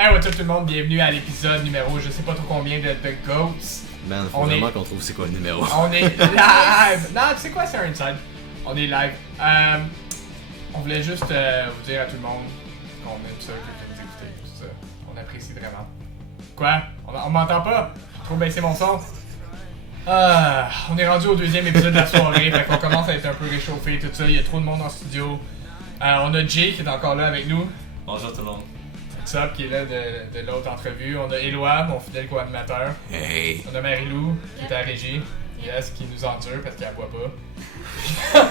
Hey, what's up tout le monde, bienvenue à l'épisode numéro je sais pas trop combien de The Goats. Man, faut vraiment qu'on trouve c'est quoi le numéro. On est live! Non, tu sais quoi, c'est un inside. On est live. On voulait juste vous dire à tout le monde qu'on aime ça, que vous nous écoutez, tout ça. On apprécie vraiment. Quoi? On m'entend pas? Trop baisser mon son? On est rendu au deuxième épisode de la soirée, fait qu'on commence à être un peu réchauffé, tout ça. Il y a trop de monde en studio. On a Jay qui est encore là avec nous. Bonjour tout le monde. Sop qui est là de l'autre entrevue. On a Éloi, mon fidèle co-animateur. Hey! On a Marie-Lou qui est à la régie. Yes, qui nous endure parce qu'elle boit pas.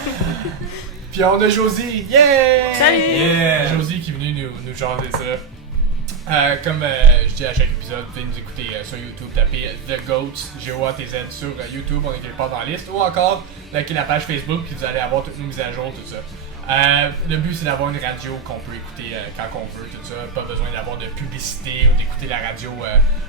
Puis on a Josie. Yeah! Salut! Yeah! Josie qui est venue nous jaser ça. Comme je dis à chaque épisode, vous pouvez nous écouter sur YouTube, tapez The Goats, G-O-A-T-Z sur YouTube, on est quelque part dans la liste, ou encore likez la page Facebook, puis vous allez avoir toutes nos mises à jour, tout ça. Le but c'est d'avoir une radio qu'on peut écouter quand on veut, tout ça. Pas besoin d'avoir de publicité ou d'écouter la radio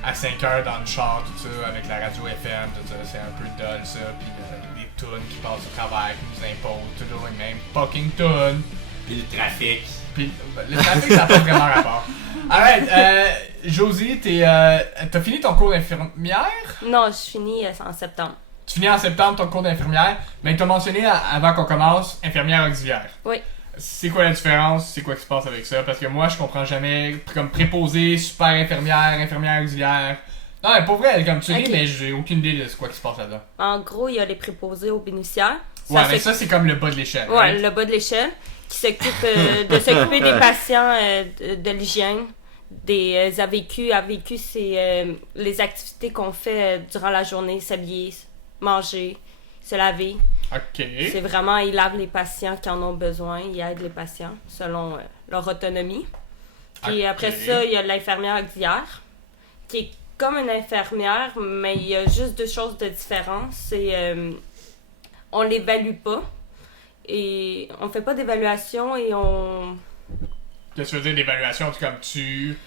à 5h dans le char, tout ça, avec la radio FM, tout ça. C'est un peu dull ça, puis des tunes qui passent au travail, qui nous imposent, toujours les mêmes fucking tunes. Puis le trafic. Puis le trafic ça n'a pas vraiment rapport. Alright, Josie, t'as fini ton cours d'infirmière? Non, je finis en septembre. Tu finis en septembre ton cours d'infirmière, mais t'as mentionné avant qu'on commence infirmière auxiliaire. Oui. C'est quoi la différence? C'est quoi qui se passe avec ça? Parce que moi, je comprends jamais comme préposé, super infirmière, infirmière auxiliaire. Non, mais pour vrai, comme tu ris, mais j'ai aucune idée de ce quoi qui se passe là-dedans. En gros, il y a les préposés aux bénéficiaires. Ouais, mais ça, c'est comme le bas de l'échelle. Ouais, right? le bas de l'échelle, qui s'occupe de s'occuper des patients de l'hygiène, des AVQ. AVQ, c'est les activités qu'on fait durant la journée, s'habiller, manger, se laver. Ok. C'est vraiment, ils lavent les patients qui en ont besoin, ils aident les patients selon leur autonomie. Puis après ça, il y a l'infirmière auxiliaire, qui est comme une infirmière, mais il y a juste deux choses de différence. C'est on l'évalue pas, et on fait pas d'évaluation, et on... Qu'est-ce que tu veux dire d'évaluation? C'est comme tu...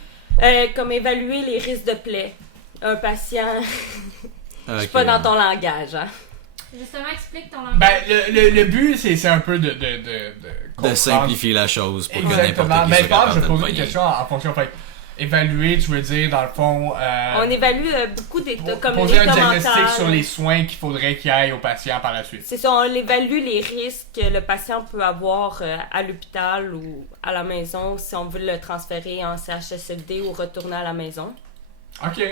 comme évaluer les risques de plaie. Un patient... Je suis Ok. pas dans ton langage, hein. Justement, explique ton langage. Ben, le but, c'est un peu de De simplifier la chose pour que n'importe exactement. qui Mais soit je pense que capable je de vais le poser pogner. des questions en fonction. Fait évaluer, tu veux dire, dans le fond... On évalue beaucoup d'états comme poser un l'état diagnostic mental. sur les soins qu'il faudrait qu'il y ait au patient par la suite. C'est ça, on évalue les risques que le patient peut avoir à l'hôpital ou à la maison si on veut le transférer en CHSLD ou retourner à la maison. Ok.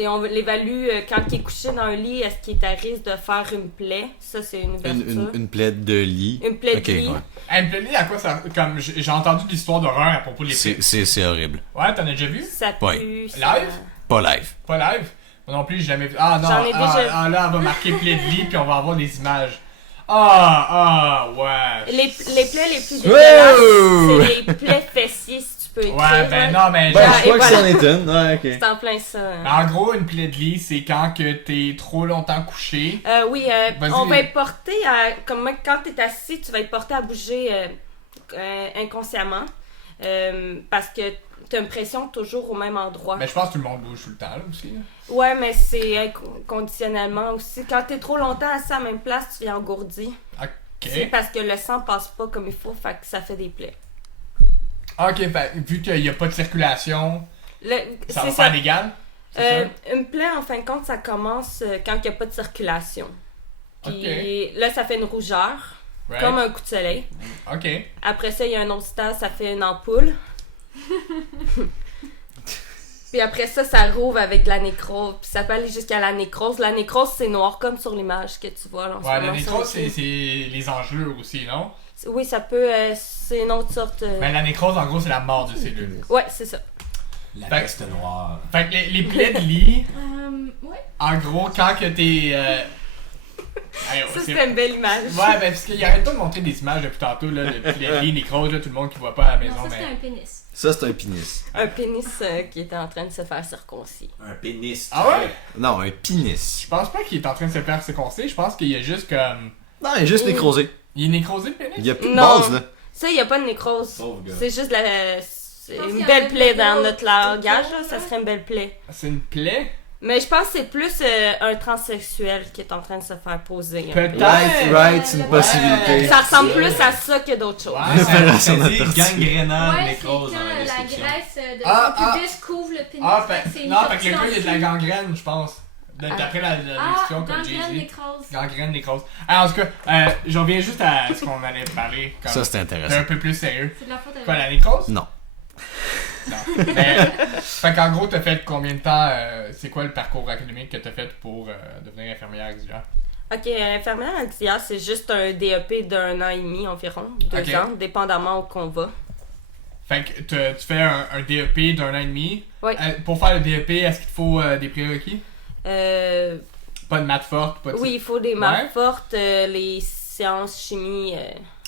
On l'évalue quand il est couché dans un lit, est-ce qu'il est à risque de faire une plaie? Ça, c'est une ouverture. Une plaide de lit. Une plaie Ok, de lit. ouais. Elle me plaît à quoi ça... Comme j'ai entendu l'histoire d'horreur à propos des films. C'est horrible. Ouais, t'en as déjà vu? Ça Ouais. pue. Live? Pas live. Pas live? Moi non plus, j'ai jamais vu. Ah non, J'en ai déjà là, on va marquer plaie de lit puis on va avoir des images. Ouais. Les plaies les plus dégueulasses, Wow! c'est les plaies fessiers, si tu peux écrire. Ouais, ben non, mais Ben, genre- je crois et que voilà. c'en est une. Ouais, ok. C'est en plein ça. Mais en gros, une plaie de lit, c'est quand que t'es trop longtemps couché. Oui, Vas-y. on va être porté à... Comme quand t'es assis, tu vas être porté à bouger inconsciemment. Parce que t'as une pression toujours au même endroit. Mais je pense que tout le monde bouge tout le temps, là, aussi. Là. Ouais, mais c'est conditionnellement aussi. Quand t'es trop longtemps assis à la même place, tu viens engourdi. C'est Ok. parce que le sang passe pas comme il faut, fait que ça fait des plaies. Ok, fait, vu qu'il n'y a pas de circulation, ça va C'est faire légal? C'est ça? Une plaie, en fin de compte, ça commence quand il n'y a pas de circulation. Puis là, ça fait une rougeur, Right. comme un coup de soleil. Ok. Après ça, il y a un autre stade, ça fait une ampoule. Puis après ça, ça rouvre avec de la nécrose. Puis ça peut aller jusqu'à la nécrose. La nécrose, c'est noir, comme sur l'image que tu vois là, en ce Ouais, moment la sur nécrose, le c'est les engelures aussi, non? Oui, ça peut... c'est une autre sorte... Ben, la nécrose, en gros, c'est la mort de cellules. Ouais, c'est ça. La Fait- peste noire. Fait que les plaies de lit, Ouais. en gros, quand que t'es... Hey, Ça, c'est- c'est une belle image. Ouais, ben, parce qu'il arrête pas de montrer des images depuis tantôt, là, de plaies de lit, nécrose, là, tout le monde qui voit pas à la maison, Non, ça, mais... c'était un pénis. Ça, c'est un pénis. Un pénis qui était en train de se faire circoncis. Un pénis. Ah ouais? Non, un pénis. Je pense pas qu'il est en train de se faire circoncis, je pense qu'il y a juste comme... Non, il est juste nécrosé. Il est nécrosé le pénis? Il y a plus de Non. base, là. Ça, il n'y a pas de nécrose. Pauvre gars. C'est juste c'est pense une qu'il y belle en a plaie une dans autre notre langage, là. autour, Ça là. serait une belle plaie. C'est une plaie? Mais je pense que c'est plus un transsexuel qui est en train de se faire poser. un peu. Peut-être. Right, c'est une possibilité. Ça ressemble plus à ça que d'autres choses. Ouais, Opération ça dit d'appartient. gangrénale Ouais, c'est nécrose quand dans la la description. graisse de Ah, ton ah. pubis couvre le pénis. Ah, Fait que c'est une non, fait que le torsion gars, il y a de la fine. gangrène, je pense. D'après la description comme gangrène Jay-Z. nécrose. Gangrène nécrose. Ah, en tout cas, je reviens juste à ce qu'on allait parler. Comme Ça, c'est un intéressant. peu plus sérieux. C'est de la faute à Quoi, la nécrose? Non. Non. Mais, fait qu'en gros, t'as fait combien de temps, c'est quoi le parcours académique que t'as fait pour devenir infirmière auxiliaire? Ok, infirmière auxiliaire, c'est juste un DEP d'1 an et demi environ, 2 Ok. ans, dépendamment où qu'on va. Fait que tu fais un DEP d'1 an et demi. Oui. Pour faire le DEP, est-ce qu'il te faut des prérequis? Pas de maths forte, pas de... Oui, il faut des Ouais. maths fortes, les séances chimie.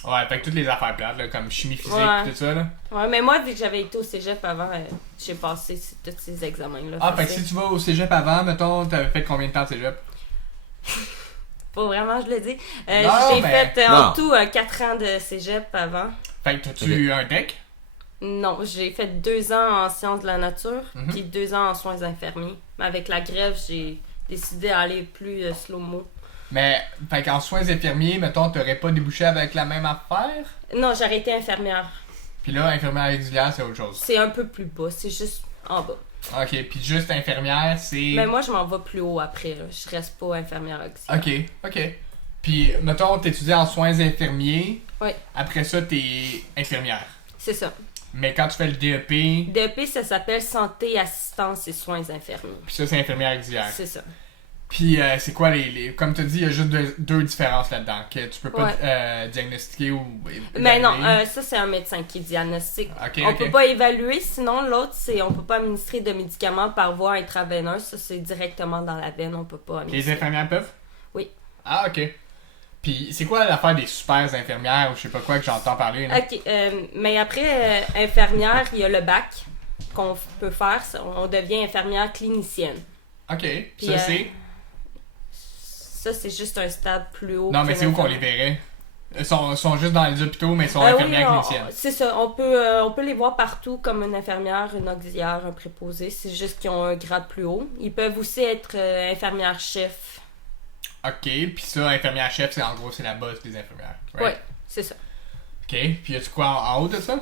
Ouais, fait que toutes les affaires plates, là, comme chimie physique Ouais. tout ça, là. Ouais, mais moi, vu que j'avais été au cégep avant, j'ai passé tous ces examens-là. Ah, fait que facile. si tu vas au cégep avant, mettons, t'avais fait combien de temps de cégep? Faut vraiment, je le dis. Non, J'ai mais- fait Non. en tout 4 ans de cégep avant. Fait que t'as-tu eu un deck? Non, j'ai fait 2 ans en sciences de la nature, Mhm. puis 2 ans en soins infirmiers. Mais avec la grève, j'ai décidé d'aller plus slow-mo. Mais, fait qu'en soins infirmiers, mettons, t'aurais pas débouché avec la même affaire? Non, j'ai arrêté infirmière. Puis là, infirmière auxiliaire, c'est autre chose. C'est un peu plus bas, c'est juste en bas. Ok, puis juste infirmière, c'est... Mais moi, je m'en vais plus haut après. Là. Je reste pas infirmière auxiliaire. Ok. Puis, mettons, t'étudies en soins infirmiers. Oui. Après ça, t'es infirmière. C'est ça. Mais quand tu fais le DEP, DEP, ça s'appelle santé, assistance et soins infirmiers. puis ça, c'est infirmière auxiliaire. C'est ça. Puis, c'est quoi les... Comme tu dis, il y a juste deux différences là-dedans. Que tu peux pas Ouais. diagnostiquer ou... Mais non, évaluer. ça, c'est un médecin qui diagnostique. Ok, On ok. peut pas évaluer, sinon l'autre, c'est on peut pas administrer de médicaments par voie intraveineuse. Ça, c'est directement dans la veine, on peut pas Les administrer. infirmières peuvent? Oui. Ah, ok. Puis, c'est quoi l'affaire des super infirmières ou je sais pas quoi que j'entends parler, là? Ok, mais après infirmière, il y a le bac qu'on peut faire. On devient infirmière clinicienne. Ok, Puis, ça c'est... Ça, c'est juste un stade plus haut. Non, que mais c'est où qu'on les l'infirmière. verrait? Ils sont juste dans les hôpitaux, mais ils sont Oui, infirmières cliniciennes. c'est ça. On peut les voir partout comme une infirmière, une auxiliaire, un préposé. C'est juste qu'ils ont un grade plus haut. Ils peuvent aussi être infirmière-chef. Ok, puis ça, infirmière-chef, c'est en gros, c'est la base des infirmières. Right? Oui, c'est ça. Ok, puis y a-tu quoi en haut de ça?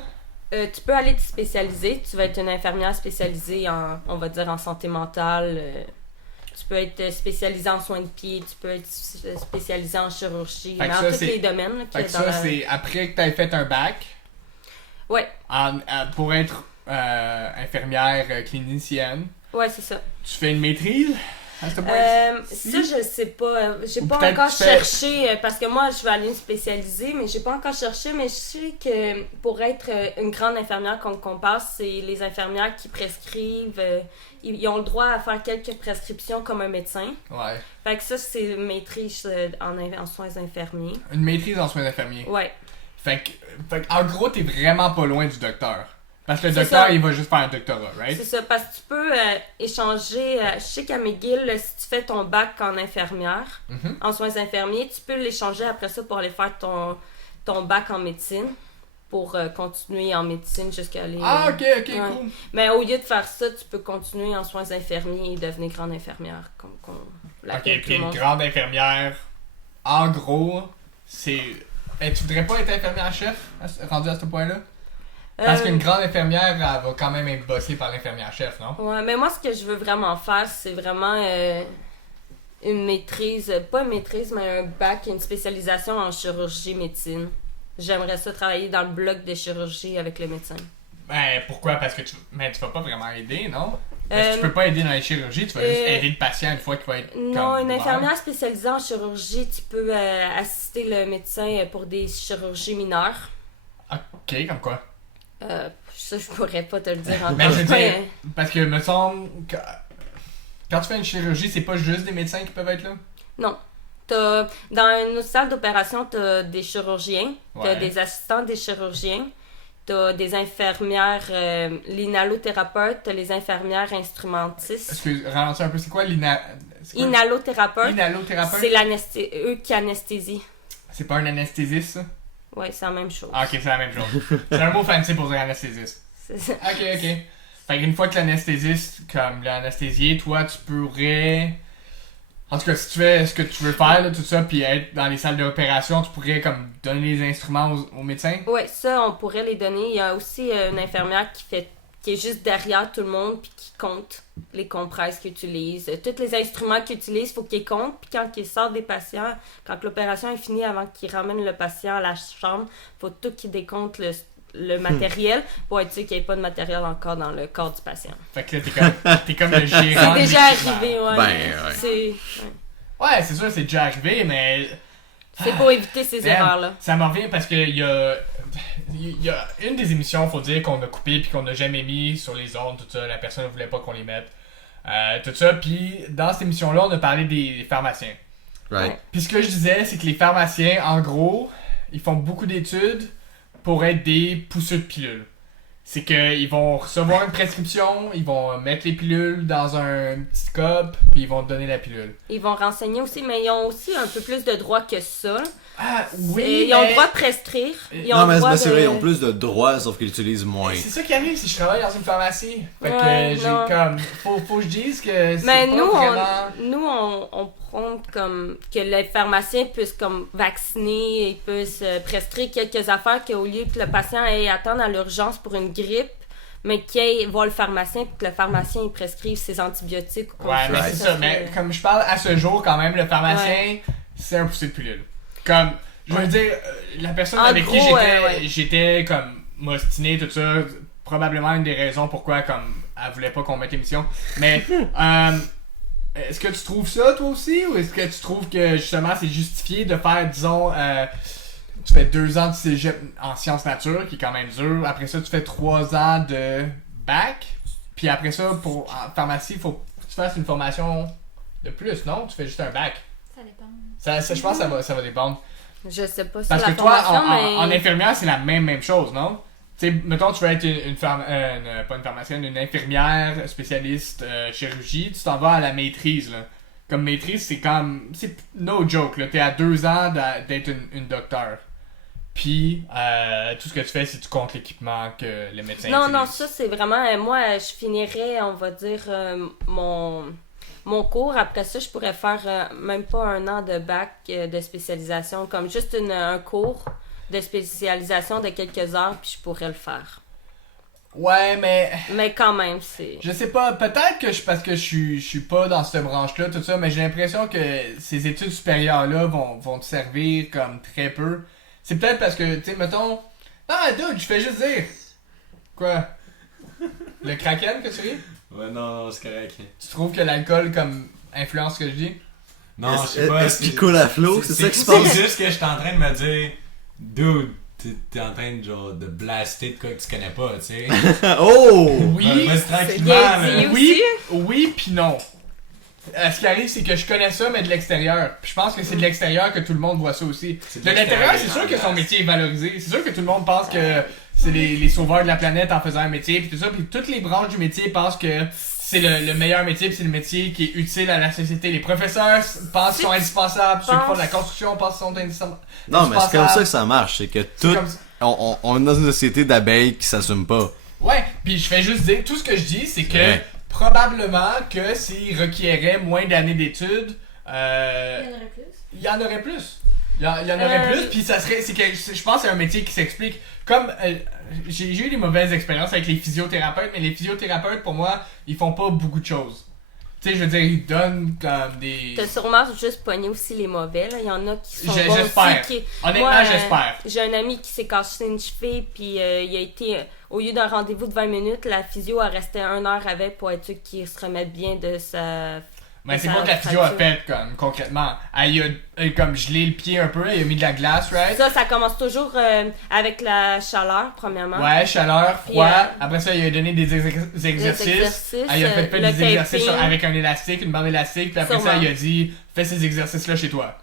Tu peux aller te spécialiser. Tu vas être une infirmière spécialisée en, on va dire, en santé mentale. Tu peux être spécialisé en soins de pied. Tu peux être spécialisé en chirurgie. Fait que Dans ça, tous c'est- les domaines. Là, qu'il Fait y que a dans ça, la- c'est après que t'aies fait un bac, Ouais, pour être infirmière clinicienne, ouais, c'est ça. tu fais une maîtrise à ce point? Ça, je sais pas. J'ai Ou pas peut-être encore tu fais- cherché, parce que moi, je vais aller me spécialiser, mais j'ai pas encore cherché. Mais je sais que pour être une grande infirmière qu'on passe, c'est les infirmières qui prescrivent. Ils ont le droit à faire quelques prescriptions comme un médecin. Ouais. Fait que ça, c'est une maîtrise en soins infirmiers. Une maîtrise en soins infirmiers. Ouais. Fait que, en gros, t'es vraiment pas loin du docteur. Parce que le C'est docteur, ça. il va juste faire un doctorat, right? C'est ça, parce que tu peux échanger. Je sais qu'à McGill, si tu fais ton bac en infirmière, Mhm. en soins infirmiers, tu peux l'échanger après ça pour aller faire ton bac en médecine, pour continuer en médecine jusqu'à aller. Ah, ok, Ouais. cool. Mais au lieu de faire ça, tu peux continuer en soins infirmiers et devenir grande infirmière, comme qu'on Ok, l'appelle tout puis le une monde. grande infirmière, en gros, c'est... tu voudrais pas être infirmière-chef, rendu à ce point-là? Parce Euh, qu'une grande infirmière, elle va quand même être bossée par l'infirmière-chef, non? Ouais, mais moi, ce que je veux vraiment faire, c'est vraiment une maîtrise, pas une maîtrise, mais un bac, une spécialisation en chirurgie-médecine. J'aimerais ça travailler dans le bloc de chirurgie avec le médecin. Ben, pourquoi? Parce que tu vas pas vraiment aider, non? Parce que tu Euh, peux pas aider dans les chirurgies, tu vas juste euh, aider le patient une fois qu'il va être Non, comme une ouvert. infirmière spécialisée en chirurgie, tu peux assister le médecin pour des chirurgies mineures. Ok, comme quoi? Ça, je pourrais pas te le dire en Mais tant je veux que- dire, parce que me semble que quand tu fais une chirurgie, c'est pas juste des médecins qui peuvent être là? Non. Dans une salle d'opération, tu as des chirurgiens, tu Ouais. as des assistants des chirurgiens, tu as des infirmières, l'inhalothérapeute, tu as les infirmières instrumentistes. Excuse, ralentis un peu, c'est quoi c'est quoi? Inhalothérapeute, Inhalothérapeute? c'est eux qui anesthésient. C'est pas un anesthésiste, ça? Ouais, c'est la même chose. Ah, ok, c'est la même chose. C'est un mot fancy pour dire anesthésiste. C'est ça. Ok. Fait qu'une fois que l'anesthésiste, comme l'anesthésié, toi, tu pourrais... En tout cas, si tu fais ce que tu veux faire, là, tout ça, puis être dans les salles d'opération, tu pourrais comme donner les instruments aux médecins? Ouais, ça, on pourrait les donner. Il y a aussi une infirmière qui est juste derrière tout le monde puis qui compte les compresses qu'ils utilisent. Tous les instruments qu'ils utilisent, il faut qu'ils comptent. Puis quand ils sortent des patients, quand l'opération est finie, avant qu'ils ramènent le patient à la chambre, il faut tout qu'ils décomptent le matériel pour être sûr qu'il n'y ait pas de matériel encore dans le corps du patient. Fait que là, t'es comme le gérant. C'est déjà arrivé, ouais. Ben, ouais. Ouais, c'est sûr, c'est déjà arrivé, mais... C'est pour éviter ces Man, erreurs-là. Ça m'en revient parce qu'il y a une des émissions, faut dire, qu'on a coupé puis qu'on n'a jamais mis sur les ondes, tout ça. La personne ne voulait pas qu'on les mette. Tout ça, puis dans cette émission-là, on a parlé des pharmaciens. Right. Puis ce que je disais, c'est que les pharmaciens, en gros, ils font beaucoup d'études pour être des pousseux de pilules. C'est qu'ils vont recevoir une prescription, ils vont mettre les pilules dans un petit cup, puis ils vont te donner la pilule. Ils vont renseigner aussi, mais ils ont aussi un peu plus de droits que ça. Ah, oui, Ils ont mais... le droit de prescrire. Ils ont Non, le mais droit c'est vrai, ils ont plus de droits, sauf qu'ils l'utilisent moins. C'est ça qui arrive si je travaille dans une pharmacie. Fait que Ouais, j'ai non. comme... Faut que je dise que c'est Mais pas nous, vraiment... on prône comme que les pharmaciens puissent comme vacciner, ils puissent prescrire quelques affaires qu'au lieu que le patient ait à attendre à l'urgence pour une grippe, mais qu'il aille voir le pharmacien puis que le pharmacien il prescrive ses antibiotiques ou quoi Ouais, mais que c'est ce ça. soit. Mais comme je parle à ce jour, quand même, le pharmacien, c'est un poussé de pilule. Comme, je veux dire, la personne En avec qui gros, j'étais comme m'ostiné, tout ça, probablement une des raisons pourquoi, comme, elle voulait pas qu'on mette l'émission. Mais, est-ce que tu trouves ça, toi aussi, ou est-ce que tu trouves que, justement, c'est justifié de faire, disons, tu fais 2 ans de cégep en sciences nature, qui est quand même dur. Après ça, tu fais 3 ans de bac. Puis après ça, en pharmacie, il faut que tu fasses une formation de plus, non? Tu fais juste un bac. Ça dépend. Je pense que ça va dépendre. Je sais pas sur Parce la que toi, formation, mais... en infirmière, c'est la même chose, non? Tu sais, mettons, tu veux être pas une pharmacienne, une infirmière spécialiste chirurgie, tu t'en vas à la maîtrise, là. Comme maîtrise, c'est no joke, là. T'es à 2 ans d'être une docteur. Puis, tout ce que tu fais, c'est que tu comptes l'équipement que le médecin Non, utilise. non, ça c'est vraiment... moi, je finirais, on va dire, mon cours. Après ça, je pourrais faire même pas 1 an de bac de spécialisation, comme juste un cours de spécialisation de quelques heures, puis je pourrais le faire. Ouais, mais... Mais quand même, c'est... Je sais pas, peut-être que parce que je suis pas dans cette branche-là, tout ça, mais j'ai l'impression que ces études supérieures-là vont te servir comme très peu. C'est peut-être parce que, tu sais, mettons... Non, dude, je fais juste dire... Quoi? Le kraken que tu ris? Ouais, non, c'est correct. Tu trouves que l'alcool, comme, influence ce que je dis? Non, je sais pas. Est-ce qu'il coule à flot? C'est ça qui se passe? C'est juste que je suis en train de me dire, dude, t'es en train de blaster de quoi que tu connais pas, tu sais. Oh! Oui, Vas-y C'est tranquillement, bien là. dit. oui, oui pis non. Ce qui arrive, c'est que je connais ça, mais de l'extérieur. Puis je pense que c'est de l'extérieur que tout le monde voit ça aussi. De l'intérieur, c'est sûr que son métier est valorisé. C'est sûr que tout le monde pense que c'est les sauveurs de la planète en faisant un métier, puis tout ça. Puis toutes les branches du métier pensent que c'est le meilleur métier, puis c'est le métier qui est utile à la société. Les professeurs pensent qu'ils sont indispensables. Ceux qui font de la construction pensent qu'ils sont indispensables. Non, mais c'est comme ça que ça marche. C'est que tout. comme ça. On est dans une société d'abeilles qui s'assume pas. Ouais, puis je fais juste dire, tout ce que je dis, c'est que Ouais. probablement que s'il requierait moins d'années d'études, Il y en aurait plus. il y en aurait plus. Il y en aurait plus, puis ça serait. Je pense que c'est un métier qui s'explique. Comme j'ai eu des mauvaises expériences avec les physiothérapeutes, mais les physiothérapeutes, pour moi, ils font pas beaucoup de choses. Tu sais, je veux dire, ils donnent comme des. T'as sûrement juste pogné aussi les mauvais, là. Il y en a qui sont bons J'espère. aussi. Honnêtement, Moi, j'espère. J'ai un ami qui s'est cassé une cheville, puis il a été... au lieu d'un rendez-vous de 20 minutes, la physio a resté 1 heure avec pour être sûr qu'il se remette bien de sa... Mais c'est ça pas que la physio a fracture. fait, comme, concrètement. Elle a comme gelé le pied un peu, elle a mis de la glace, right? Ça commence toujours avec la chaleur, premièrement. Ouais, chaleur, froid. Puis, Après ça, il a donné des exercices. exercices, Il a fait le des exercices taping. avec un élastique, une bande élastique. Puis après ça, Sûrement. il a dit fais ces exercices-là chez toi.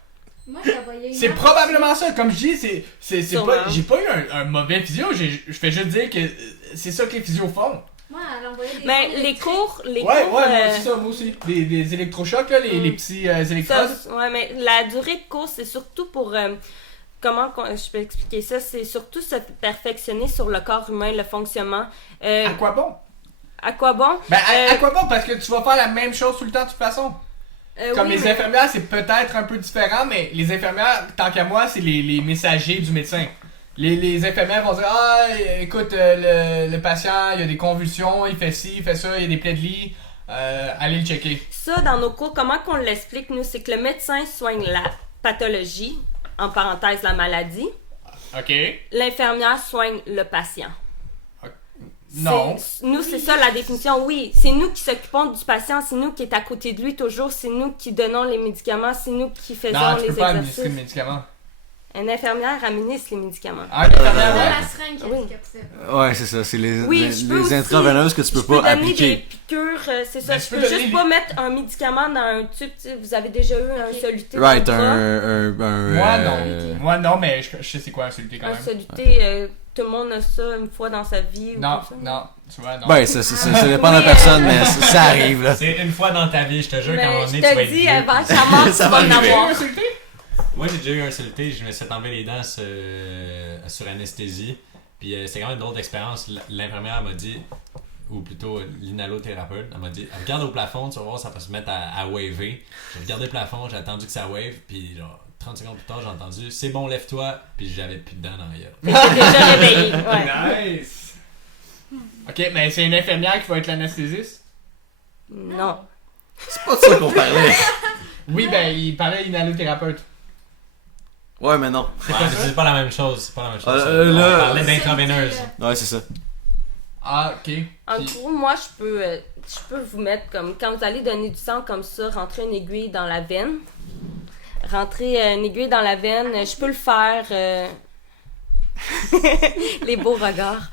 Moi, je la voyais une C'est heure probablement ça. Comme je dis, c'est Sûrement. pas. J'ai pas eu un mauvais physio. Je fais juste dire que c'est ça que les physios font. Moi, elle envoyait des Mais cours les électriques. cours... Ouais, moi aussi, ça, moi aussi. Des électrochocs, là, les petits électrodes. Ouais, mais la durée de cours, c'est surtout pour... je peux expliquer ça? C'est surtout se perfectionner sur le corps humain, le fonctionnement. À quoi bon? À quoi bon? Ben, à quoi bon? Parce que tu vas faire la même chose tout le temps, de toute façon. Comme oui, les infirmières, c'est peut-être un peu différent, mais les infirmières, tant qu'à moi, c'est les messagers du médecin. Les infirmières vont dire ah, écoute, le patient, il y a des convulsions, il fait ci, il fait ça, il y a des plaies de lit, allez le checker. Ça, dans nos cours, comment qu'on l'explique, nous, c'est que le médecin soigne la pathologie, en parenthèse la maladie. OK. L'infirmière soigne le patient. Non. Nous, c'est ça la définition. Oui, c'est nous qui s'occupons du patient, c'est nous qui est à côté de lui toujours, c'est nous qui donnons les médicaments, c'est nous qui faisons Non, tu les peux pas exercices. administrer le médicament. Une infirmière administre les médicaments. Ah, l'infirmière, C'est ouais. la seringue Oui. qu'elle pouvait. Ouais, c'est ça. C'est les, Oui, les, je peux les aussi- intraveineuses que tu peux Je peux pas donner des appliquer. piqûres, c'est ça. Ben, je tu peux peux juste donner pas mettre un médicament dans un tube. Tu sais, vous avez déjà eu un soluté Right, dans le bras. Moi, non. Moi, non, mais je sais c'est quoi un soluté quand Un même. soluté, tout le monde a ça une fois dans sa vie. ou Non, comme ça. non, tu vois, non. Ouais, ça dépend de la Oui, personne, mais ça arrive, là. C'est une fois dans ta vie, je te jure, Mais qu'à un moment je donné, tu vas te être dis, vieux. avant ta mort, tu Ça vas va en arriver. avoir. Un soluté? Moi, j'ai déjà eu un soluté, je me suis fait enlever les dents sur anesthésie. Puis c'était quand même une drôle d'expérience. L'infirmière m'a dit, ou plutôt l'inhalothérapeute, elle m'a dit regarde au plafond, tu vas voir, ça va se mettre à waver. J'ai regardé le plafond, j'ai attendu que ça wave, puis genre 30 secondes plus tard, j'ai entendu c'est bon, lève-toi, puis j'avais plus de dents dans la gueule. T'es déjà réveillé. Ouais. Nice! Ok, mais c'est une infirmière qui va être l'anesthésiste? Non. C'est pas de ça qu'on parlait. Oui, ben, il parlait inhalothérapeute. Ouais, mais non. Ouais, mais c'est pas la même chose, c'est pas la même chose. là- On parlait d'intraveineuse. Ouais, c'est ça. Ah, ok. En Puis- gros, moi, je peux vous mettre comme quand vous allez donner du sang comme ça, rentrer une aiguille dans la veine. Rentrer une aiguille dans la veine, je peux le faire. Les beaux regards.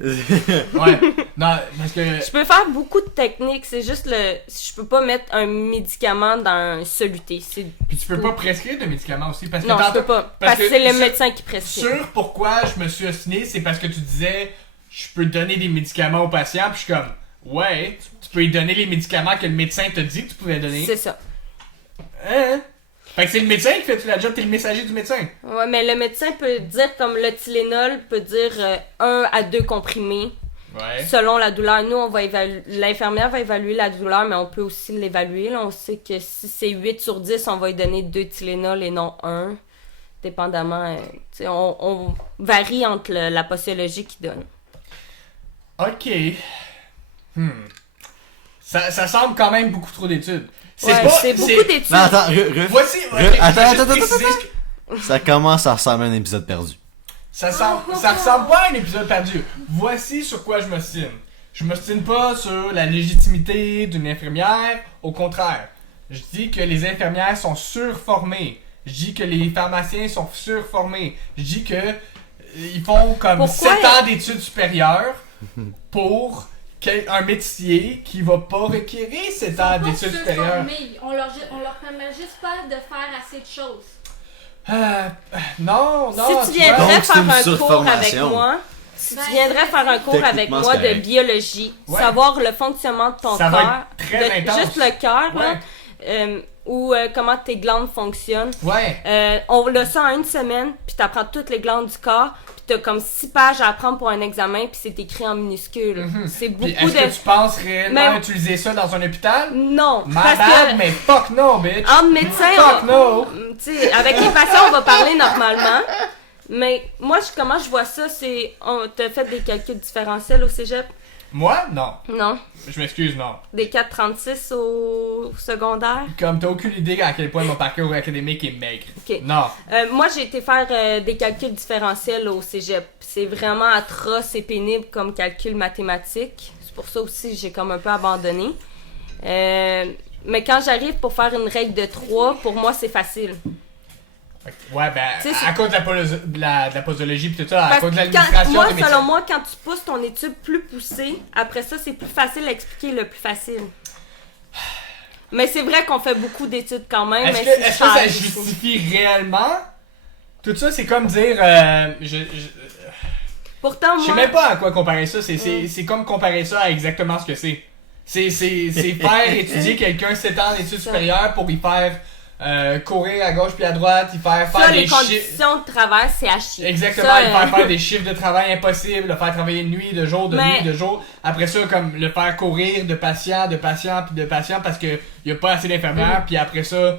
Ouais. Non, parce que. Je peux faire beaucoup de techniques, c'est juste je peux pas mettre un médicament dans un soluté. Puis tu peux pas prescrire de médicaments aussi. Parce que Non, je tantôt- peux pas. Parce que c'est le médecin qui prescrit. Sur pourquoi je me suis ostiné, c'est parce que tu disais je peux donner des médicaments aux patients, puis je suis comme ouais, tu peux lui donner les médicaments que le médecin t'a dit que tu pouvais donner. C'est ça. Hein? Fait que c'est le médecin qui fait toute la job, t'es le messager du médecin. Ouais, mais le médecin peut dire, comme le Tylenol peut dire 1 à 2 comprimés Ouais. selon la douleur. Nous, on va l'infirmière va évaluer la douleur, mais on peut aussi l'évaluer. Là. On sait que si c'est 8 sur 10, on va lui donner 2 Tylenol et non 1. Dépendamment, tu sais, on varie entre la posologie qu'il donne. Ok. Ça semble quand même beaucoup trop d'études. Ouais, c'est beaucoup d'études. Non, attends, Voici. ok, Attends, je vais juste attends, préciser ça commence à ressembler à un épisode perdu. ça ressemble pas à un épisode perdu. Voici sur quoi je m'ostine. Je m'ostine pas sur la légitimité d'une infirmière. Au contraire. Je dis que les infirmières sont surformées. Je dis que les pharmaciens sont surformés. Je dis que ils font comme Pourquoi 7 ans d'études supérieures pour un métier qui va pas requérir 7 ans d'études supérieures. On leur permet juste pas de faire assez de choses. Non, non. Si tu vois. viendrais Donc, c'est faire une un cours avec surformation. moi, si Ben, tu viendrais faire un cours avec techniquement, moi c'est de correct. biologie, Ouais. savoir le fonctionnement de ton Ça corps, va être très intense. juste le cœur, là, Ouais. ou comment tes glandes fonctionnent. Ouais. On l'a ça en une semaine, puis t'apprends toutes les glandes du corps, puis t'as comme 6 pages à apprendre pour un examen, puis c'est écrit en minuscule. C'est Puis beaucoup est-ce de... que tu penses réellement Mais- utiliser ça dans un hôpital? Non, My parce bad, que mais fuck no, bitch. entre médecins, Fuck no. tu sais, avec les patients, on va parler normalement. Mais moi, comment je vois ça, c'est... T'as fait des calculs différentiels au cégep? Moi? Non. Non. Je m'excuse, non. Des 4,36 au secondaire? Comme t'as aucune idée à quel point mon parcours académique est maigre. Ok. Non. Moi, j'ai été faire des calculs différentiels au cégep. C'est vraiment atroce et pénible comme calcul mathématique. C'est pour ça aussi que j'ai comme un peu abandonné. Mais quand j'arrive pour faire une règle de 3, pour moi, c'est facile. Ouais, ben, Tu sais, à cause de la posologie pis tout ça, à Parce cause de que l'administration moi, des médecins. selon moi, quand tu pousses ton étude plus poussée, après ça, c'est plus facile à expliquer le plus facile. Mais c'est vrai qu'on fait beaucoup d'études quand même. Est-ce mais que, c'est est-ce que cher ça aussi. justifie réellement? Tout ça, c'est comme dire... Pourtant, Je sais moi... même pas à quoi comparer ça. C'est comme comparer ça à exactement ce que c'est. C'est faire étudier quelqu'un 7 ans d'études supérieures pour y faire courir à gauche puis à droite, y faire Ça, des les conditions de travail, c'est à chier. Exactement, Ça, le faire des chiffres de travail impossibles, le faire travailler de nuit, de jour, de Mais- nuit, de jour. Après ça, comme le faire courir de patient parce que y a pas assez d'infirmières. Puis après ça,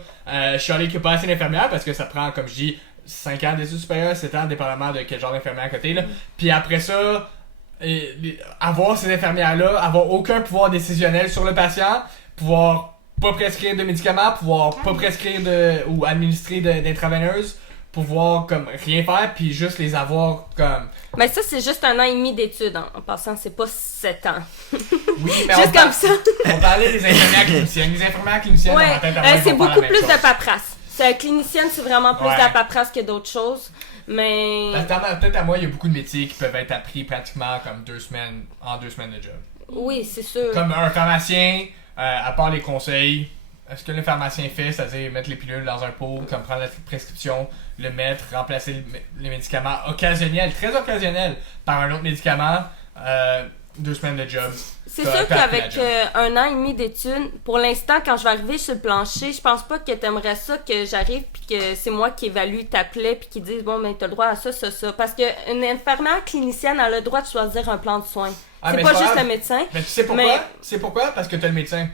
chialer qu'il y a pas assez d'infirmières parce que ça prend, comme je dis, 5 ans d'études supérieures, 7 ans, dépendamment de quel genre d'infirmière à côté. Là. Puis après ça, avoir ces infirmières-là, avoir aucun pouvoir décisionnel sur le patient, pouvoir pas prescrire de médicaments, pouvoir pas prescrire ou administrer d'intraveineuses, pouvoir comme rien faire puis juste les avoir comme Mais ça, c'est juste 1 an et demi d'études. En passant, c'est pas 7 ans. oui mais Juste comme ça. on parlait des infirmières cliniciennes. Les infirmières cliniciennes Ouais, dans la tête à moi, ils c'est vont faire la beaucoup même plus chose. de paperasse. Clinicienne, c'est vraiment plus Ouais. de la paperasse que d'autres choses. Mais Parce que dans ma tête à moi, il y a beaucoup de métiers qui peuvent être appris pratiquement comme 2 semaines de job. oui, c'est sûr. Comme un pharmacien, à part les conseils, ce que le pharmacien fait, c'est-à-dire mettre les pilules dans un pot, comme prendre la prescription, le mettre, remplacer les médicaments occasionnels, très occasionnels, par un autre médicament, 2 semaines de job. C'est T'as sûr appris la qu'avec job. 1 an et demi d'études, pour l'instant, quand je vais arriver sur le plancher, je pense pas que t'aimerais ça que j'arrive puis que c'est moi qui évalue ta plaie puis qui dise bon ben t'as le droit à ça. Parce qu'une infirmière clinicienne a le droit de choisir un plan de soins. Ah, c'est mais pas c'est juste pas le grave. médecin. Mais tu sais pourquoi? Mais- Tu sais pourquoi? Parce que t'as le médecin.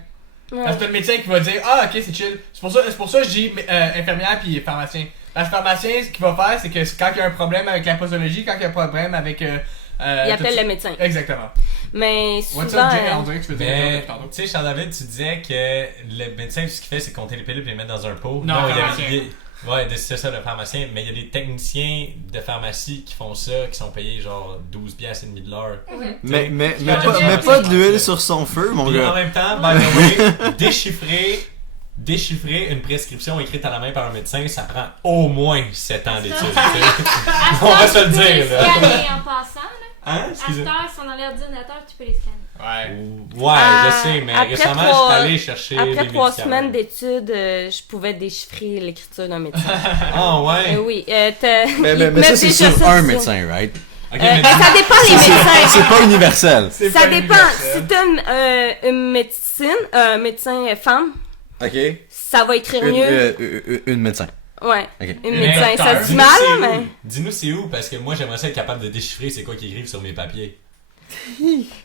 Ouais. Parce que t'as le médecin qui va dire ah ok c'est chill. C'est pour ça que je dis infirmière puis pharmacien. Parce que le pharmacien ce qu'il va faire c'est que quand il y a un problème avec la posologie, quand il y a un problème avec Il tout appelle ça- le médecin. Exactement. Mais What's souvent, up Jay? On dirait que tu veux dire Mais, quelque chose tu sais, Charles-David, tu disais que le médecin, tout ce qu'il fait, c'est compter les pilules et les mettre dans un pot. Non, il y a- pharmacien. ouais, c'est ça, le pharmacien. Mais il y a des techniciens de pharmacie qui font ça, qui sont payés genre 12 piastres et demi de l'heure. Mais pas- pas, pas de l'huile sur son feu, mon Puis en gars. même temps, by the way, déchiffrer une prescription écrite à la main par un médecin, ça prend au moins 7 ans d'études. tu sais. On va se le dire, là. Scanner en passant, là. Hein? À Excusez. cette heure, si on enlève l'ordinateur, tu peux les scanner. Ouais. Ouais, Ah, je sais, mais après récemment, je 3 suis allé chercher après des 3 médicaments. semaines d'études, je pouvais déchiffrer l'écriture d'un médecin. Ah ouais? Oui, Mais ils ça, mettent c'est déjà sur ça un dessus. médecin, right? Ok, mais Ça dépend les médecins. C'est pas universel. C'est Ça pas dépend. universel. Si t'as une médecin femme, Ok. ça va écrire mieux. Une médecin. Ouais, Ok. une Mais médecin. Ça docteur, se dit mal, c'est mais... où? Dis-nous c'est où, parce que moi j'aimerais ça être capable de déchiffrer c'est quoi qu'ils écrivent sur mes papiers.